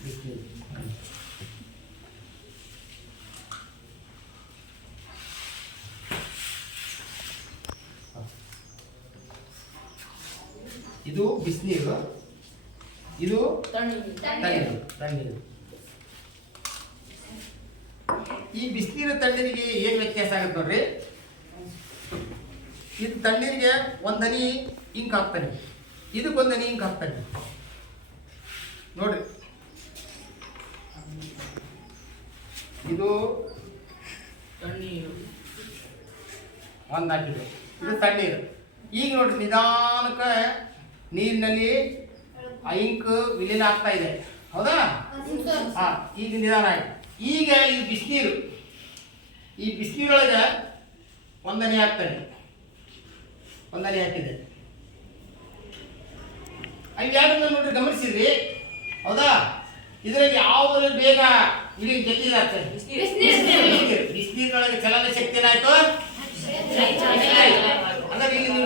ಬಿಸಿನೀರು ಇದು ಬಿಸಿನೀರು ಇದು ತಣ್ಣೀರು ಈ ಬಿಸಿನೀರು ತಣ್ಣೀರಿಗೆ ಏನು ವ್ಯತ್ಯಾಸ ಆಗುತ್ತೆ ನೋಡ್ರಿ ಇದು ತಣ್ಣೀರಿಗೆ ಒಂದು ಹನಿ ಇಂಕ್ ಹಾಕ್ತಾನೆ ಇದಕ್ಕೊಂದು ಹನಿ ಇಂಕ್ ಹಾಕ್ತಾನೆ ನೋಡ್ರಿ ಇದು ತಣ್ಣೀರು ಒಂದು ಹಾಕಿದೆ ಇದು ತಣ್ಣೀರು ಈಗ ನೋಡ್ರಿ ನಿಧಾನಕ್ಕೆ ನೀರಿನಲ್ಲಿ ಆ ಇಂಕ್ ವಿಲೀನ ಆಗ್ತಾ ಇದೆ ಹೌದಾ ಈಗ ನಿಧಾನ ಆಯ್ತು ಈಗ ಇದು ಬಿಸಿನೀರು ಈ ಬಿಸಿನೀರೊಳಗೆ ಒಂದನೇ ಹಾಕ್ತಾನೆ ಒಂದನೇ ಹಾಕಿದೆ ಅವೆರಡನ್ನ ನೋಡ್ರಿ ಗಮನಿಸಿದ್ರಿ ಹೌದಾ ಇದರಲ್ಲಿ ಯಾವುದ್ರಲ್ಲಿ ಬೇಗ ಇಲ್ಲಿ ಜಲ್ದಿ ಆಗ್ತದೆ ಬಿಸಿನೀರಿನೊಳಗೆ ಚಲನ ಶಕ್ತಿ ಏನಾಯ್ತು ಅಂದ್ರೆ ಇಲ್ಲಿ ನೀವು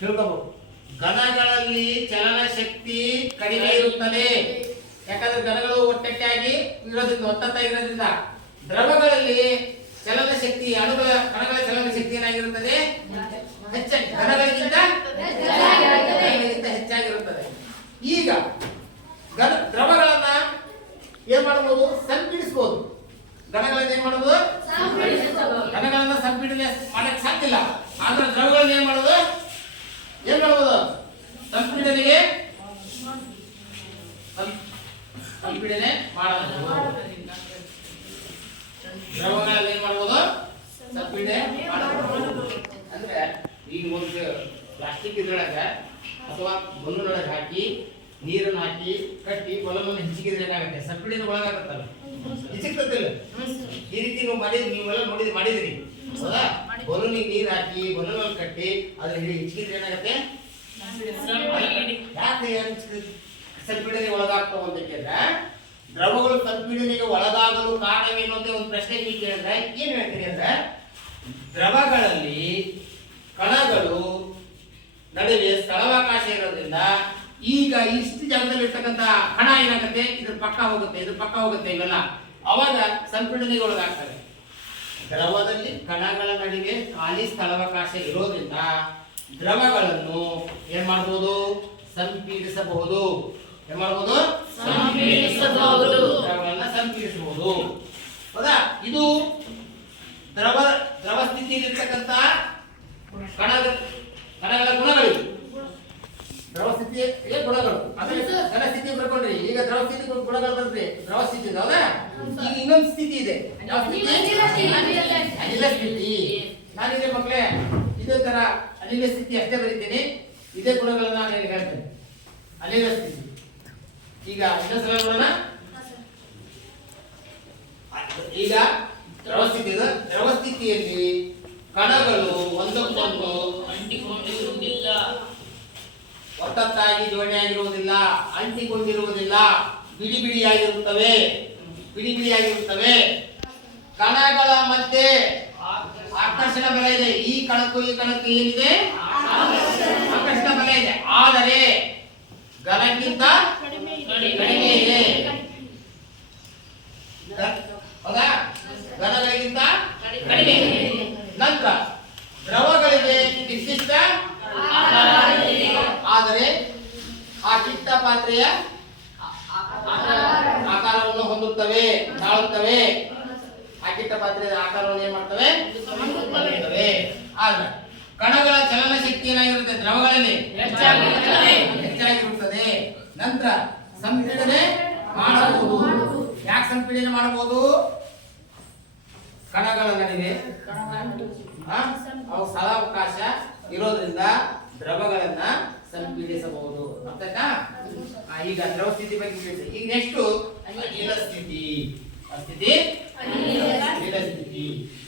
ತಿಳ್ಕೋಬಹುದು ಘನಗಳಲ್ಲಿ ಚಲನ ಶಕ್ತಿ ಕಡಿಮೆ ಇರುತ್ತದೆ ಯಾಕಂದ್ರೆ ಘನಗಳು ಒಟ್ಟೊಟ್ಟಾಗಿ ಇರೋದ್ರಿಂದ ಒತ್ತತ್ತಾಗಿರೋದ್ರಿಂದ ದ್ರವಗಳಲ್ಲಿ ಚಲನ ಶಕ್ತಿ ಅಣುಗಳ ಕಣಗಳ ಚಲನ ಶಕ್ತಿ ಏನಾಗಿರುತ್ತದೆ ಘನಗಳಿಗಿಂತ ಹೆಚ್ಚಾಗಿರುತ್ತದೆ ಈಗ ದ್ರವಗಳನ್ನ ಏನ್ ಮಾಡಬಹುದು ಸಂಪೀಡಿಸಬಹುದು ಘನಗಳನ್ನ ಏನ್ ಮಾಡಬಹುದು ಘನಗಳನ್ನ ಸಂಪೀಡನೆ ಮಾಡಕ್ ಸಾಧ್ಯ ಇಲ್ಲ ಆದ್ರೆ ದ್ರವಗಳನ್ನ ಏನ್ ಮಾಡೋದು ಸಂಪೀಡನೆಗೆ ಸಂಪೀಡನೆ ಮಾಡೋದು. ದ್ರವಗಳಲ್ಲಿ ಏನ್ ಮಾಡ್ಬೋದು ಸಂಪೀಡನೆ ಮಾಡಬಹುದು. ಅಂದ್ರೆ ಈಗ ಒಂದು ಪ್ಲಾಸ್ಟಿಕ್ ಇದ್ರೊಳಗ ಅಥವಾ ಬಲೂನೊಳಗೆ ಹಾಕಿ ನೀರನ್ನು ಹಾಕಿ ಕಟ್ಟಿ ಬಲೂನನ್ನು ಹೆಚ್ಚಿಗಿದ್ರೆ ಏನಾಗುತ್ತೆ ಸಂಪೀಡನೆ ಒಳಗಾಗುತ್ತಲ್ಲ ಹೆಚ್ಚಿಗ್ತದಿಲ್ಲ. ಈ ರೀತಿ ನೀವೆಲ್ಲ ಮಾಡಿದ್ರಿ ಹೌದಾ? ಬಲೂನಿಗೆ ನೀರು ಹಾಕಿ ಬಲೂನಲ್ಲಿ ಕಟ್ಟಿ ಅದ್ರ ಹೆಚ್ಚಿಗಿದ್ರೆ ಏನಾಗುತ್ತೆ ಯಾಕೆ ಸಂಪೀಡನೆ ಒಳಗಾಗ್ತಾವ ಅಂತ ಕೇಳಿದ್ರೆ ದ್ರವಗಳು ಸಂಪೀಡನೆಗೆ ಒಳಗಾಗಲು ಕಾರಣವೇನು ಅಂತ ಒಂದು ಪ್ರಶ್ನೆ ನೀವು ಕೇಳಿದ್ರೆ ಏನ್ ಹೇಳ್ತೀರಿ ಅಂದ್ರೆ ದ್ರವಗಳಲ್ಲಿ ಕಣಗಳು ನಡುವೆ ಸ್ಥಳಾವಕಾಶ ಇರೋದ್ರಿಂದ ಈಗ ಇಷ್ಟು ಜಾಗದಲ್ಲಿ ಇರ್ತಕ್ಕಂಥ ಕಣ ಏನಾಗುತ್ತೆ ಇದ್ರ ಪಕ್ಕ ಹೋಗುತ್ತೆ ಇವೆಲ್ಲ ಅವಾಗ ಸಂಪೀಡನೆಗೆ ಒಳಗಾಗ್ತವೆ. ದ್ರವದಲ್ಲಿ ಕಣಗಳ ನಡುವೆ ಖಾಲಿ ಸ್ಥಳಾವಕಾಶ ಇರೋದ್ರಿಂದ ದ್ರವಗಳನ್ನು ಏನ್ ಮಾಡ್ಬೋದು ಸಂಪೀಡಿಸಬಹುದು. ದ್ರವಗಳನ್ನ ಸಂಪೀಡಿಸಬಹುದು. ಹೌದಾ? ಇದು ದ್ರವ ಸ್ಥಿತಿಯಲ್ಲಿ ಇರ್ತಕ್ಕಂಥ ಕಣಗಳ ಗುಣಗಳು. ದ್ರವ ಸ್ಥಿತಿಯ ಗುಣಗಳು ಅಂದ್ರೆ ಘನ ಸ್ಥಿತಿ ಬರ್ಕೊಂಡ್ರಿ. ಈಗ ದ್ರವ ಸ್ಥಿತಿ ಗುಣಗಳು ಬಂದ್ರಿ ದ್ರವ ಸ್ಥಿತಿ ಹೌದಾ? ಈಗ ಇನ್ನೊಂದು ಸ್ಥಿತಿ ಇದೆ. ಯಾವ ಸ್ಥಿತಿ? ಅನಿಲ ಸ್ಥಿತಿ. ನಾನಿದೆ ಮಕ್ಕಳೇ ಇದೇ ತರ ಅನಿಲ ಸ್ಥಿತಿ ಅಷ್ಟೇ ಬರೀತೀನಿ. ಇದೇ ಗುಣಗಳನ್ನ ನಾನು ಹೇಳ್ತೇನೆ. ಅನಿಲ ಸ್ಥಿತಿ. ಈಗ ಇನ್ನೊಂದ್ಸಲ ನೋಡೋಣ. ಈಗ ದ್ರವ ಸ್ಥಿತಿ ಇದೆ. ದ್ರವ ಸ್ಥಿತಿಯಲ್ಲಿ ಕಣಗಳು ಒಂದಕ್ಕೊಂದು ಅಂಟಿಕೊಂಡಿರುವುದಿಲ್ಲ, ಒತ್ತತ್ತಾಗಿ ಜೋಡಣೆಯಾಗಿರುವುದಿಲ್ಲ, ಅಂಟಿಕೊಂಡಿರುವುದಿಲ್ಲ, ಬಿಡಿ ಬಿಡಿಯಾಗಿರುತ್ತವೆ. ಕಣಗಳ ಮಧ್ಯೆ ಆಕರ್ಷಣ ಬಲ ಇದೆ. ಈ ಕಣಕ್ಕೂ ಏನಿದೆ ಆಕರ್ಷಣ ಬಲ ಇದೆ. ಆದರೆ ಘನಕ್ಕಿಂತ ಕಡಿಮೆ ಇದೆ. ಹೌದಾ? ಘನಗಳಿಗಿಂತ ಕಡಿಮೆ. ನಂತರ ದ್ರವಗಳಿಗೆ ನಿರ್ದಿಷ್ಟ ಆದರೆ ಆ ಕಿಟ್ಟ ಪಾತ್ರೆಯ ಆಕಾರವನ್ನು ಹೊಂದುತ್ತವೆ, ತಾಳುತ್ತವೆ. ಆ ಕಿಟ್ಟ ಪಾತ್ರೆಯ ಆಕಾರವನ್ನು ಏನ್ ಮಾಡ್ತವೆ? ಹೊಂದುತ್ತವೆ. ಆದ್ರೆ ಕಣಗಳ ಚಲನ ಶಕ್ತಿ ಏನಾಗಿರುತ್ತೆ ದ್ರವಗಳಲ್ಲಿ ಹೆಚ್ಚಾಗಿರುತ್ತದೆ. ನಂತರ ಸಂಪೀಡನೆ ಮಾಡಬಹುದು. ಯಾಕೆ ಸಂಪೀಡನೆ ಮಾಡಬಹುದು? ಕಣಗಳ ನಡುವೆ ಅವು ಸ್ಥಳಾವಕಾಶ ಇರೋದ್ರಿಂದ ದ್ರವಗಳನ್ನ ಸಂಪೀಡಿಸಬಹುದು. ಅರ್ಥಾಯ್ತಾ? ಈಗ ದ್ರವ ಸ್ಥಿತಿ ಬಗ್ಗೆ ತಿಳಿಸಿ. ಈಗ ನೆಕ್ಸ್ಟ್ ಅನಿಲ ಸ್ಥಿತಿ.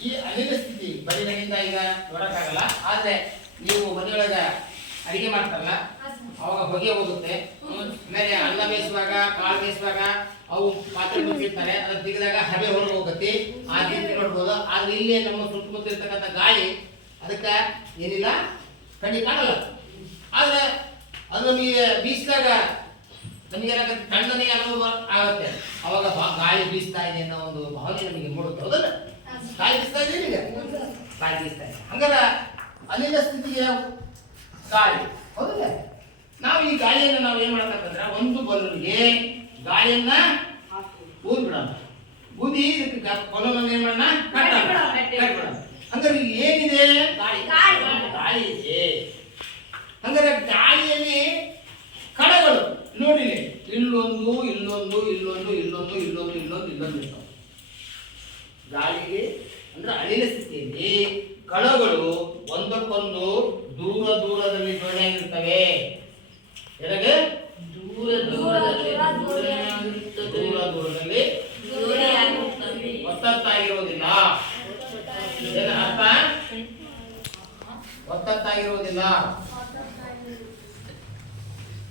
ಈ ಅನಿಲ ಸ್ಥಿತಿ ಬರೀನಿಂದ ಈಗ ನೋಡಕ್ಕಾಗಲ್ಲ. ಆದ್ರೆ ನೀವು ಮನೆಯೊಳಗ ಅಡಿಗೆ ಮಾಡ್ತಾರಲ್ಲ ಅವಾಗ ಹೊಗೆ ಹೋಗುತ್ತೆ. ಆಮೇಲೆ ಅನ್ನ ಬೇಯಿಸುವಾಗ ಕಾಳು ಬೇಯಿಸುವಾಗ ಅವು ಪಾತ್ರೆ ಮುಚ್ಚಿರ್ತಾರೆ. ಅದ್ರ ತೆಗೆದಾಗ ಹಬೆ ಹೊರಗೆ ಹೋಗುತ್ತೆ. ಆ ರೀತಿ ನೋಡ್ಬೋದು. ಆದ್ರೆ ಇಲ್ಲಿ ನಮ್ಮ ಸುತ್ತಮುತ್ತ ಇರ್ತಕ್ಕಂಥ ಗಾಳಿ ಅದಕ್ಕೆ ಏನಿಲ್ಲ ಕಣ್ಣಿ ಕಾಣಲ್ಲ. ಆದ್ರೆ ಅದು ನಮಗೆ ಬೀಸಿದಾಗ ನಮಗೆ ತಣ್ಣನೆ ಅನುಭವ ಆಗುತ್ತೆ. ಅವಾಗ ಗಾಳಿ ಬೀಸ್ತಾ ಇದೆ ಅನ್ನೋ ಒಂದು ಭಾವನೆ ನಮಗೆ ಮೂಡುತ್ತೆ. ಹೌದಲ್ಲ? ಗಾಳಿ ಬೀಸ್ತಾ ಇದೆ. ಗಾಳಿ ಬೀಸ್ತಾ ಇದೆ. ಹಂಗಾರ ಅನಿಲ ಸ್ಥಿತಿಯ ಗಾಳಿ ಹೌದಲ್ಲ? ನಾವು ಈ ಗಾಳಿಯನ್ನು ನಾವು ಏನ್ ಮಾಡ್ಬೇಕಂದ್ರೆ ಒಂದು ಬಲೂನ್ಗೆ ಗಾಳಿಯನ್ನ ಊದ್ಬಿಡೋಣ. ಊದಿ ಬಲೂನ್ ಏನ್ ಮಾಡೋಣ ಕಟ್ಟೋಣ. ಹಂಗಾರೆ ಇಲ್ಲಿ ಏನಿದೆ? ಗಾಳಿ ಇದೆ. ಹಂಗಾರೆ ಗಾಳಿಯಲ್ಲಿ ಕಣಗಳು ನೋಡಿ ಇಲ್ಲೊಂದು ಇರ್ತವೆ. ಗಾಳಿಗೆ ಅಂದ್ರೆ ಅನಿಲ ಸ್ಥಿತಿಯಲ್ಲಿ ಕಣಗಳು ಒಂದಕ್ಕೊಂದು ದೂರದಲ್ಲಿ ಜೋಡಿಯಾಗಿರ್ತವೆ. ಎಡಗೆ ದೂರದಲ್ಲಿ ಒತ್ತತ್ತಾಗಿರುವುದಿಲ್ಲ. ಅರ್ಥ? ಒತ್ತತ್ತಾಗಿರುವುದಿಲ್ಲ.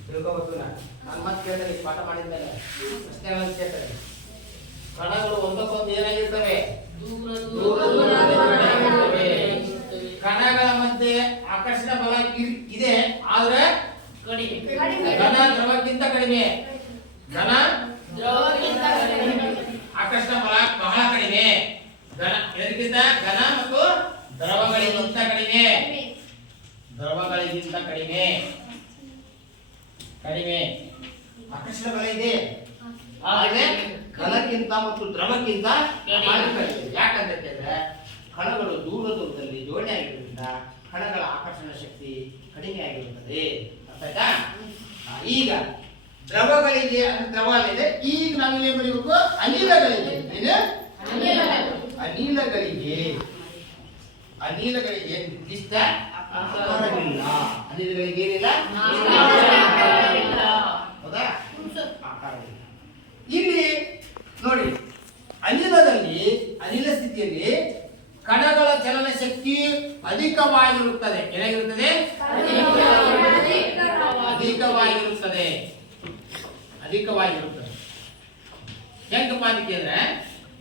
ತಿಳ್ಕೊಬೇಕು. ನಾನು ಮತ್ತೆ ಕೇಳ್ತಾರೆ ಪಾಠ ಮಾಡಿದ್ಮೇಲೆ ಪ್ರಶ್ನೆಗಳನ್ನು ಕೇಳ್ತಾರೆ. ಕಣಗಳು ಒಂದಕ್ಕೊಂದು ಏನಾಗಿರ್ತವೆ? ಕಣಗಳ ಮಧ್ಯೆ ಆಕರ್ಷಣ ಬಲ ಇದೆ. ಆದ್ರೆ ಘನ ದ್ರವಕ್ಕಿಂತ ಕಡಿಮೆ. ಆಕರ್ಷಣ ಬಲ ಬಹಳ ಕಡಿಮೆ. ಇದಕ್ಕಿಂತ ಘನ ಮತ್ತು ದ್ರವಗಳಿಗಿಂತ ಕಡಿಮೆ ಆಕರ್ಷಣ ಬಲ ಇದೆ. ಆದರೆ ಘನಕ್ಕಿಂತ ಮತ್ತು ದ್ರವಕ್ಕಿಂತ ಕಡಿಮೆ. ಯಾಕಂತ ಹೇಳಿದ್ರೆ ಕಣಗಳು ದೂರದಲ್ಲಿ ಜೋಡಣೆ ಆಗಿರೋದ್ರಿಂದ ಕಣಗಳ ಆಕರ್ಷಣ ಶಕ್ತಿ ಕಡಿಮೆ ಆಗಿರುತ್ತದೆ. ಅರ್ಥ ಆಯ್ತಾ? ಈಗ ದ್ರವಗಳಿಗೆ ದ್ರವ ಇದೆ. ಈಗ ನಾವೇನೇ ಬರೀಬೇಕು? ಅನಿಲಗಳಿಗೆ. ಏನು? ಅನಿಲಗಳಿಗೆ ನಿರ್ದಿಷ್ಟ ಆಕಾರವಿಲ್ಲ. ಅನಿಲಗಳಿಗೆ ಏನಿಲ್ಲ? ಹೌದಾ? ಆಕಾರವಿಲ್ಲ. ಇಲ್ಲಿ ನೋಡಿ, ಅನಿಲ ಸ್ಥಿತಿಯಲ್ಲಿ ಕಣಗಳ ಚಲನ ಶಕ್ತಿ ಅಧಿಕವಾಗಿರುತ್ತದೆ. ಏನಾಗಿರುತ್ತದೆ? ಅಧಿಕವಾಗಿರುತ್ತದೆ. ಹೆಂಗಪ್ಪ ಅದಕ್ಕೆ ಅಂದ್ರೆ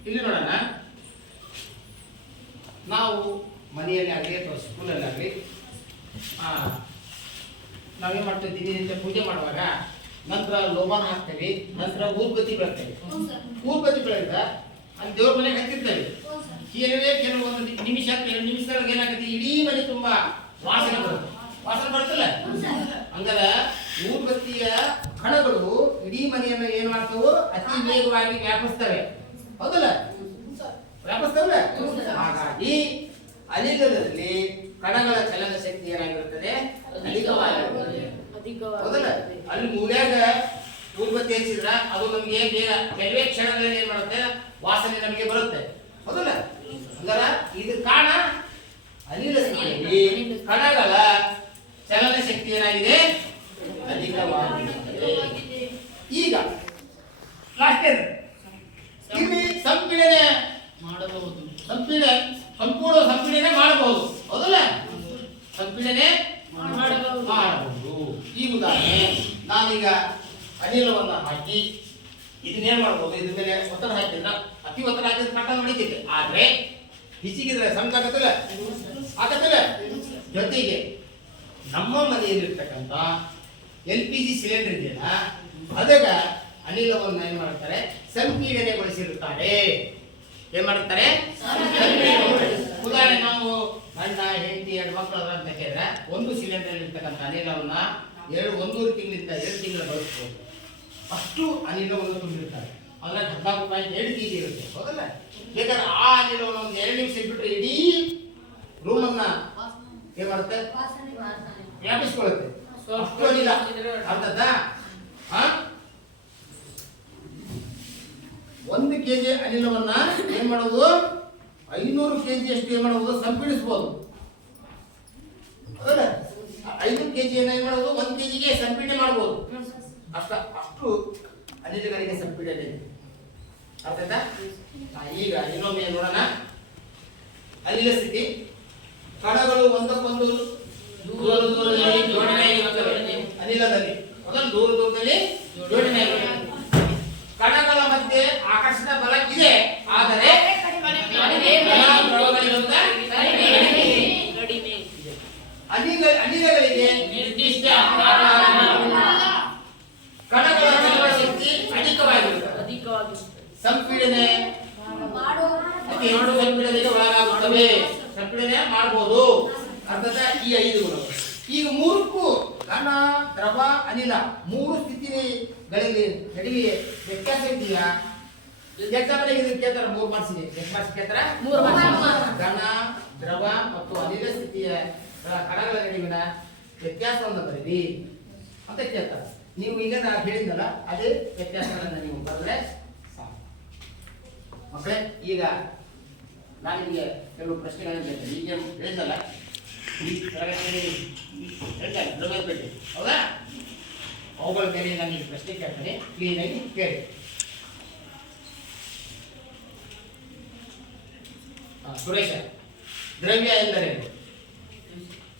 ಇಲ್ಲಿ ನೋಡೋಣ. ನಾವು ಮನೆಯಲ್ಲಿ ಆಗಲಿ ಅಥವಾ ಸ್ಕೂಲಲ್ಲಿ ಆಗಲಿ ನಾವೇನ್ ಮಾಡ್ತೇವೆ? ದಿನನಿತ್ಯ ಪೂಜೆ ಮಾಡುವಾಗ ನಂತರ ಲೋಬಾನ ಹಾಕ್ತೇವೆ, ನಂತರ ಊರ್ಬತ್ತಿ ಬೆಳಗ್ತೇವೆ. ಊರ್ಬತ್ತಿ ಬೆಳೆದ ಅಲ್ಲಿ ದೇವ್ರ ಮನೆಗೆ ಹತ್ತಿರ್ತೇವೆ. ಕೆಲವೊಂದು ನಿಮಿಷ 2 ನಿಮಿಷದೊಳಗೆ ಏನಾಗುತ್ತೆ? ಇಡೀ ಮನೆ ತುಂಬಾ ವಾಸನೆ ಬರುತ್ತಲ್ಲ. ಹಂಗಾರೆ ಊರ್ಬತ್ತಿಯ ಕಣಗಳು ಇಡೀ ಮನೆಯನ್ನು ಏನ್ ಮಾಡ್ತಾವು? ಅತಿ ವೇಗವಾಗಿ ವ್ಯಾಪಿಸ್ತವೆ. ಹೌದಲ್ಲ? ವ್ಯಾಪಿಸ್ತವಲ್ಲ? ಹಾಗಾಗಿ ಅನಿಲದಲ್ಲಿ ಕಣಗಳ ಚಲನ ಶಕ್ತಿ ಏನಾಗಿರುತ್ತದೆ? ಅಧಿಕವಾಗಿರುತ್ತದೆ. ಹೌದಲ್ಲ? ಅಲ್ಲಿ ಮೂಲ್ಯಾಗ ಊರ್ಬತ್ತಿ ಹಚ್ಚಿದ್ರ ಅದು ನಮಗೆ ಬೇಗ ಕೆಲವೇ ಕ್ಷಣದಲ್ಲಿ ಏನ್ ಮಾಡುತ್ತೆ? ವಾಸನೆ ನಮಗೆ ಬರುತ್ತೆ. ಹೌದಲ್ಲ? ಹಂಗಾರ ಇದು ಕಾರಣ ಅನಿಲ ಸ್ಥಿತಿಯಲ್ಲಿ ಕಣಗಳ ಚಲನ ಶಕ್ತಿ ಏನಾಗಿದೆ? ಅಧಿಕವಾಗಿದೆ. ಈಗ ಲಾಸ್ಟ್ ಇಲ್ಲಿ ಸಂಪೀಡನೆ ಮಾಡಬಹುದು. ಸಂಪೂರ್ಣ ಸಂಪೀಡನೆ ಮಾಡಬಹುದು. ಹೌದಲ್ಲ? ಸಂಪೀಡನೆ ಮಾಡಬಹುದು. ಈ ಉದಾಹರಣೆ, ನಾನೀಗ ಅನಿಲವನ್ನು ಹಾಕಿ ಇದನ್ನೇನ್ ಮಾಡಬಹುದು? ಇದ್ರ ಮೇಲೆ ಒತ್ತಡ ಹಾಕಿದ್ರೆ, ಅತಿ ಒತ್ತಡ ಹಾಕಿದ್ರೆ ಕಟ್ಟ ಹೊಡಿತೈತೆ. ಆದ್ರೆ ಹಿಚಿಗಿದ್ರೆ ಸಣ್ಣ ಆಗತ್ತಲ್ಲ. ಜೊತೆಗೆ ನಮ್ಮ ಮನೆಯಲ್ಲಿರ್ತಕ್ಕಂಥ LPG ಸಿಲಿಂಡರ್ ಇದೆಯಲ್ಲ, ಅದಗ ಅನಿಲವನ್ನು ಏನ್ ಮಾಡ್ತಾರೆ? ಸಂಪೀಡನೆಗೊಳಿಸಿರುತ್ತಾರೆ. ಏನ್ ಮಾಡುತ್ತಾರೆ? ಉದಾಹರಣೆ, ನಾವು ಗಂಡ ಹೆಂಡತಿ 2 ಮಕ್ಕಳು ಅಂತ ಕೇಳಿದ್ರೆ ಒಂದು ಸಿಲಿಂಡರ್ ಇರ್ತಕ್ಕಂಥ ಅನಿಲವನ್ನ 1.5 ತಿಂಗಳಿಂದ 2 ತಿಂಗಳು ಬಳಸಬಹುದು. ಅಷ್ಟು ಅನಿಲವನ್ನು ತುಂಬಿರ್ತಾರೆ. ಅದ್ರಾಗ 14.2 kg ಇರುತ್ತೆ. ಹೌದಲ್ಲ? ಬೇಕಾದ್ರೆ ಆ ಅನಿಲವನ್ನು 2 ನಿಮಿಷ ಬಿಟ್ಟರೆ ಇಡೀ ರೂಮನ್ನ ಏನ್ ಮಾಡುತ್ತೆ? ವ್ಯಾಪಿಸ್ಕೊಳ್ಳುತ್ತೆ. ಅಷ್ಟು ಅನಿಲ. ಅರ್ಥದ? 1 kg ಅನಿಲವನ್ನ ಏನ್ ಮಾಡೋದು? 500 kg ಅಷ್ಟು ಏನ್ ಮಾಡೋದು? ಸಂಪೀಡಿಸಬಹುದು. ಹೌದಲ್ಲ? 500 kg ಏನ್ ಮಾಡೋದು? 1 kg ಸಂಪೀಡನೆ ಮಾಡಬಹುದು. ಅಷ್ಟು ಅನಿಲಗಳಿಗೆ ಸಂಪೀಡನೆ ಇದೆ. ಅರ್ಥಾಯ್ತಾ? ಈಗ ಇನ್ನೊಮ್ಮೆ ನೋಡೋಣ. ಅನಿಲ ಸ್ಥಿತಿ ಕಣಗಳು ಒಂದಕ್ಕೊಂದು ದೂರದಲ್ಲಿ ಜೋಡಣೆಯಾಗಿರುತ್ತವೆ. ಅನಿಲದಲ್ಲಿ ಅದೊಂದು ದೂರದಲ್ಲಿ ಜೋಡಣೆಯಾಗಿರುತ್ತದೆ. ಕಣಗಳ ಮಧ್ಯೆ ಆಕರ್ಷಣ ಬಲ ಇದೆ, ಆದರೆ ಅನಿಲಗಳಿಗೆ ನಿರ್ದಿಷ್ಟ ಕಣಗಳ ಚಲನ ಶಕ್ತಿ ಅಧಿಕವಾಗಿರುತ್ತದೆ. ಸಂಪೀಡನೆ ಸಂಪೀಡನೆಗೆ ಒಳಗಾಗುತ್ತವೆ. ಸಂಪೀಡನೆ ಮಾಡಬಹುದು. ಅರ್ಥದ? ಈ 5 ಗುಣಗಳು. ಈಗ 3ಕ್ಕೂ ಘನ, ದ್ರವ, ಅನಿಲ 3 ಸ್ಥಿತಿಗಳಲ್ಲಿ ನಡುವೆ ವ್ಯತ್ಯಾಸ ಇದೆಯಾ? ಎಕ್ಸಾಂಪಲ್ ಇದಕ್ಕೆ ಕೇಳ್ತಾರೆ, 3 ಮಾರ್ಕ್ಸ್ ಇದೆ. ಎಷ್ಟು ಮಾರ್ಕ್ಸ್ ಕೇಳ್ತಾರೆ? 3 ಮಾರ್ಕ್ಸ್. ಘನ, ದ್ರವ ಮತ್ತು ಅನಿಲ ಸ್ಥಿತಿಯ ಕಣಗಳ ನಡುವಿನ ವ್ಯತ್ಯಾಸವನ್ನು ಬರೀರಿ ಅಂತ ಕೇಳ್ತಾರೆ. ನೀವು ಈಗ ನಾನು ಹೇಳಿದ್ನಲ್ಲ, ಅದೇ ವ್ಯತ್ಯಾಸಗಳನ್ನು ನೀವು ಬರೆದ್ರೆ ಸಾಕು. ಮಕ್ಕಳೇ, ಈಗ ನಾನು ನಿಮಗೆ ಕೆಲವು ಪ್ರಶ್ನೆಗಳನ್ನು ಕೇಳ್ತೇನೆ. ಈಗ ಹೇಳಿದ್ನಲ್ಲ, ಈ ತರಗತಿಯಲ್ಲಿ ಹೇಳ್ತಾರೆ ದ್ರವ್ಯದ ಬಗ್ಗೆ. ಹೌದಾ? ಅವುಗಳ ಮೇಲೆ ನಾನು ಈಗ ಪ್ರಶ್ನೆ ಕೇಳ್ತೇನೆ. ಕ್ಲೀನಾಗಿ ಕೇಳಿ. ಸುರೇಶ, ದ್ರವ್ಯ ಎಂದರೇನು?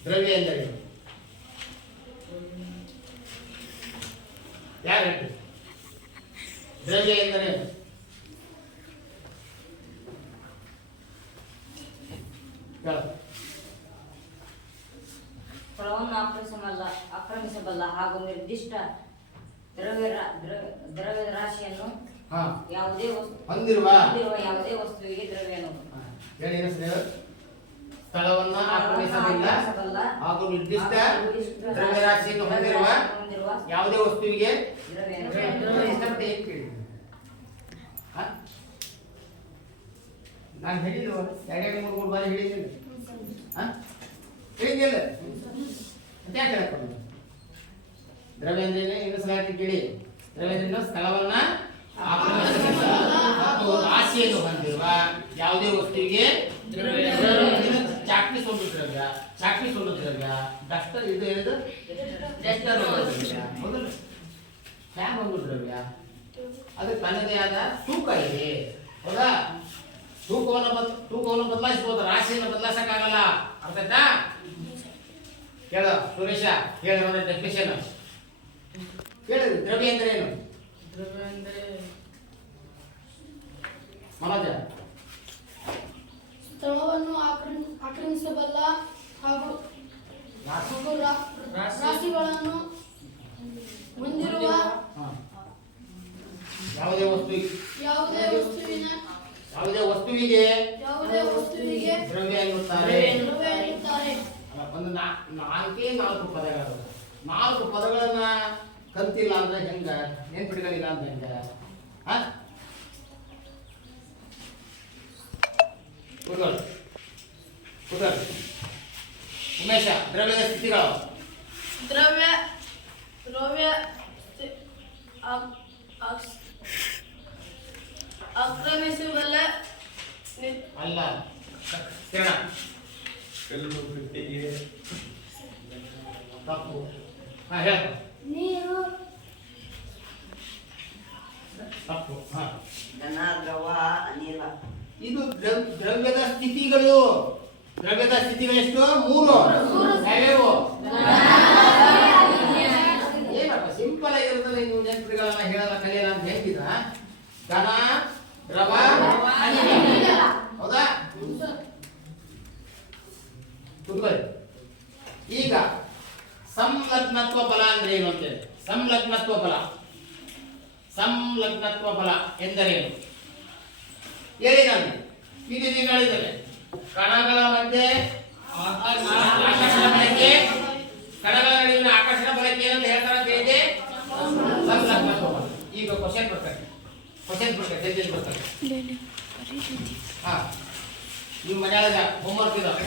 ದ್ರವ್ಯ ಎಂದರೇನು? ಯಾರು ಹೇಳ್ತೀವಿ? ದ್ರವ್ಯ ಎಂದರೇನು? ಸ್ಥಳವನ್ನು ಆಕ್ರಮಿಸಬಲ್ಲ ಹಾಗೂ ನಿರ್ದಿಷ್ಟ ದ್ರವ್ಯದ ರಾಶಿಯನ್ನು ಯಾವುದೇ ಹೊಂದಿರುವ ಯಾವುದೇ ವಸ್ತುವಿಗೆ ದ್ರವ್ಯ ಅನ್ನೋದು. ಹೇಳಿ ಸ್ಥಳವನ್ನ ಆಕ್ರಮಿಸಬಲ್ಲ ಹಾಗೂ ನಿರ್ದಿಷ್ಟ ದ್ರವ್ಯರಾಶಿಯನ್ನು ಹೊಂದಿರುವ ಯಾವುದೇ ವಸ್ತುವಿಗೆ ನಾನು ಹೇಳಿದ್ದು 2-3 ಬಾರಿ ಹೇಳಿದ್ದೀನಿ. ತಿಳಿದಿಲ್ಲ ಅಂತ ಯಾಕೆ ಹೇಳ್ಕೊಂಡು ದ್ರವ್ಯ ಅಂದ್ರೆ ಇನ್ನೊಂದ್ಸಲ ಕೇಳಿ. ದ್ರವ್ಯ ಅಂದ್ರೆ ಸ್ಥಳವನ್ನ ಆಕ್ರಮಿಸಿದ ಮತ್ತು ರಾಶಿಯನ್ನು ಹೊಂದಿರುವ ಯಾವುದೇ ವಸ್ತುವಿಗೆ ಚಾಕ್ಪೀಸ್ ಒಂದು ದ್ರವ್ಯ, ಚಾಕ್ಪೀಸ್ ಒಂದು ದ್ರವ್ಯ, ಡಸ್ಟರ್ ಇದು ಹೇಳಿದ ಡಸ್ಟರ್ ಒಂದು ದ್ರವ್ಯ, ಹೌದಲ್ಲ? ಫ್ಯಾನ್ ಒಂದು ದ್ರವ್ಯ, ಅದಕ್ಕೆ ತನ್ನದೇ ಆದ ತೂಕ ಇದೆ, ಹೌದಾ? ತೂಕವನ್ನು ಬದಲಾಯಿಸಬಹುದು, ರಾಶಿಯನ್ನು ಬದಲಾಯಿಸಕ್ಕಾಗಲ್ಲ. ಅರ್ಥ ಆಯ್ತಾ? ಹೇಳ ಸುರೇಶ, ಹೇಳ ನೋಡಿ ಡೆಫಿನೇಷನ್ ಹೇಳಿದ್ರು. ದ್ರವ್ಯ ಅಂದ್ರೆ ಏನು? ದ್ರವ್ಯ ಅಂದರೆ ಮನೋಜ ಸ್ಥಳವನ್ನು ಆಕ್ರಮಿಸಬಲ್ಲ ಹಾಗೂ ರಾಶಿಗಳನ್ನು ಹೊಂದಿರುವ ಹಾ. ಯಾವುದೇ ವಸ್ತುವಿಗೆ ದ್ರವ್ಯ ಎನ್ನುತ್ತಾರೆ. ಒಂದು ನಾಲ್ಕು ಪದಗಳು. 4 ಪದಗಳನ್ನ ಕಲ್ತಿಲ್ಲ ಅಂದ್ರೆ ಹೆಂಗ? ನೆನ್ಪಿಟ್ಕೊಂಡಿಲ್ಲ ಅಂತ ಹೆಂಗ? ಉಮೇಶ, ದ್ರವ್ಯದ ಸ್ಥಿತಿಗಳು. ದ್ರವ್ಯ ಆಕ್ರಮಿಸಬಲ್ಲ ಅಲ್ಲ ಕಿರಣ ತಪ್ಪು. ಹೇಳ ನೀರು ತಪ್ಪು. ಘನ, ದ್ರವ, ಅನಿಲ. ಇದು ದ್ರವ್ಯದ ಸ್ಥಿತಿಗಳು. ದ್ರವ್ಯದ ಸ್ಥಿತಿಗಳು ಎಷ್ಟು? 3. ಯಾವ್ಯಾವು? ಏನಪ್ಪ ಸಿಂಪಲ್ ಆಗಿರೋದ್ರಲ್ಲಿ ನೀವು ನೆನಪುಗಳನ್ನ ಹೇಳಲ್ಲ ಕಲಿಯಲ್ಲ ಅಂತ ಹೇಳ್ತಿದ್ರ? ಘನ, ದ್ರವ, ಅನಿಲ. ಹೌದಾ? ಕುತ್ಕೊಳ್ಳಿ. ಈಗ ಸಂಲಗ್ನತ್ವ ಬಲ ಅಂದ್ರೆ ಏನು ಅಂತೇಳಿ. ಸಂಲಗ್ನತ್ವ ಬಲ ಎಂದರೇನು ಹೇಳಿ ನಾನು. ವಿಧಿಗಳಿದ್ದಾವೆ. ಕಣಗಳ ಮಧ್ಯೆ ಆಕರ್ಷಣ ಬಲಕ್ಕೆ, ಕಣಗಳ ನಡುವಿನ ಆಕರ್ಷಣ ಬಲಕ್ಕೆ ಏನಂತ ಹೇಳ್ತಾರ ತಿಳಿದೆ? ಸಂಲಗ್ನತ್ವ ಬಲ. ಈಗ ಕ್ವಶನ್ ಬರ್ತಾರೆ ಜಲ್ದಿ ಬರ್ತಾರೆ. ಹಾ, ನಿಮ್ಮ ಮನೆಯಾಗ ಹೋಮ್ವರ್ಕ್ ಇದಾವೆ.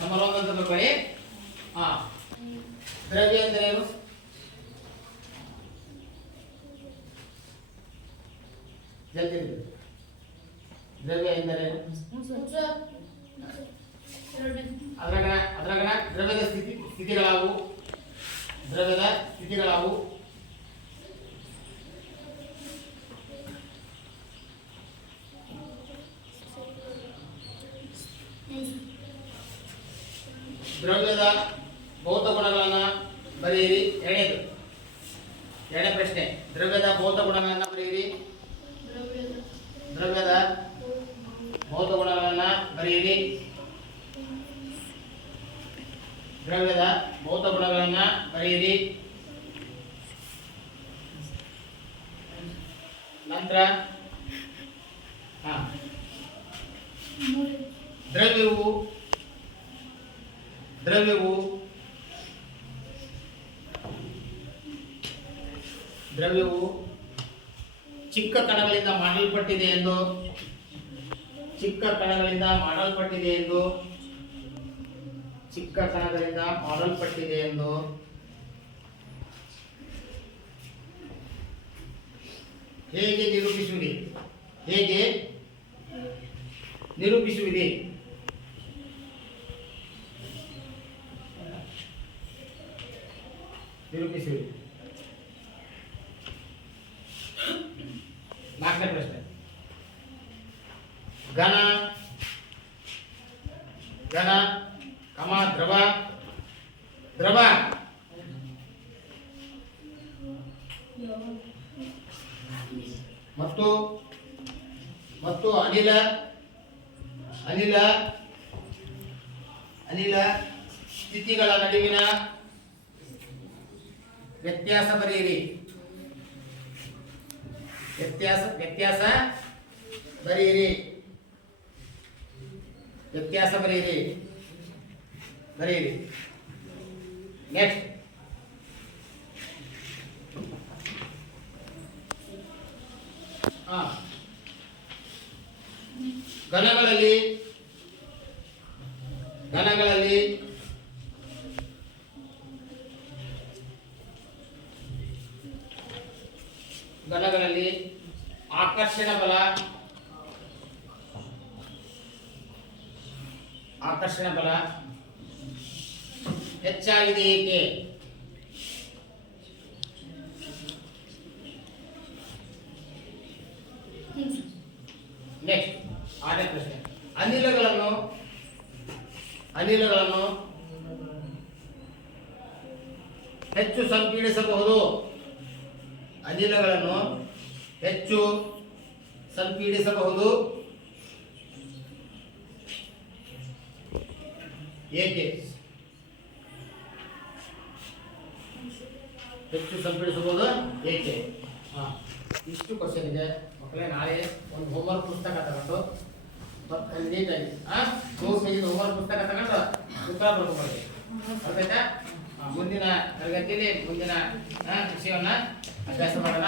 ನಂಬರ್ 1 ಅಂತ ಬರ್ಕೊಳ್ಳಿ. ದ್ರವ್ಯ ಅಂದ್ರೆ ಏನು? ಜಲ್ದಿ ದ್ರವ್ಯ ಎಂದರೇನು? ಅದ್ರಾಗ ದ್ರವ್ಯದ ಸ್ಥಿತಿಗಳಾವು. ದ್ರವ್ಯದ ಭೌತ ಗುಣಗಳನ್ನ ಬರೆಯಿರಿ. ಎರಡನೇ ಪ್ರಶ್ನೆ, ದ್ರವ್ಯದ ಭೌತ ಗುಣಗಳನ್ನ ಬರೆಯಿರಿ. ದ್ರವ್ಯದ ಭೌತ ಗುಣಗಳನ್ನ ಬರೆಯಿರಿ. ನಂತರ ದ್ರವ್ಯವು ಚಿಕ್ಕ ಕಣಗಳಿಂದ ಮಾಡಲ್ಪಟ್ಟಿದೆ ಎಂದು ಹೇಗೆ ನಿರೂಪಿಸುವಿರಿ? ನಾಲ್ಕನೇ ಪ್ರಶ್ನೆ, ಘನ, ದ್ರವ ಮತ್ತು ಅನಿಲ ಸ್ಥಿತಿಗಳ ನಡುವಿನ ವ್ಯತ್ಯಾಸ ಬರೆಯಿರಿ. ನೆಕ್ಸ್ಟ್, ಘನಗಳಲ್ಲಿ ಘನಗಳಲ್ಲಿ ಆಕರ್ಷಣ ಬಲ ಹೆಚ್ಚಾಗಿದೆ ಏಕೆ? ನೆಕ್ಸ್ಟ್ 6ನೇ ಪ್ರಶ್ನೆ. ಅನಿಲಗಳನ್ನು ಹೆಚ್ಚು ಸಂಪೀಡಿಸಬಹುದು. ಅನಿಲಗಳನ್ನು ಹೆಚ್ಚು ಸಂಪೀಡಿಸಬಹುದು ಏಕೆ? ಹೆಚ್ಚು ಸಂಪೀಡಿಸಬಹುದು ಏಕೆ? ಇಷ್ಟು ಕ್ವಶನ್ ಇದೆ ಮಕ್ಕಳೇ. ನಾಳೆ ಒಂದು ಹೋಮ್ವರ್ಕ್ ಪುಸ್ತಕ ತಗೊಂಡು ಒಂದು ನೀಟಾಗಿ 100 ಪೇಜಿನ ಹೋಮ್ವರ್ಕ್ ಪುಸ್ತಕ ತಗೊಂಡು ಉತ್ತರ ಬರ್ಕೊಂಡು ಅರ್ಥಾಯ್ತಾ? ಮುಂದಿನ ತರಗತಿಯಲ್ಲಿ ಮುಂದಿನ ವಿಷಯವನ್ನ ಅಭ್ಯಾಸ ಮಾಡೋಣ.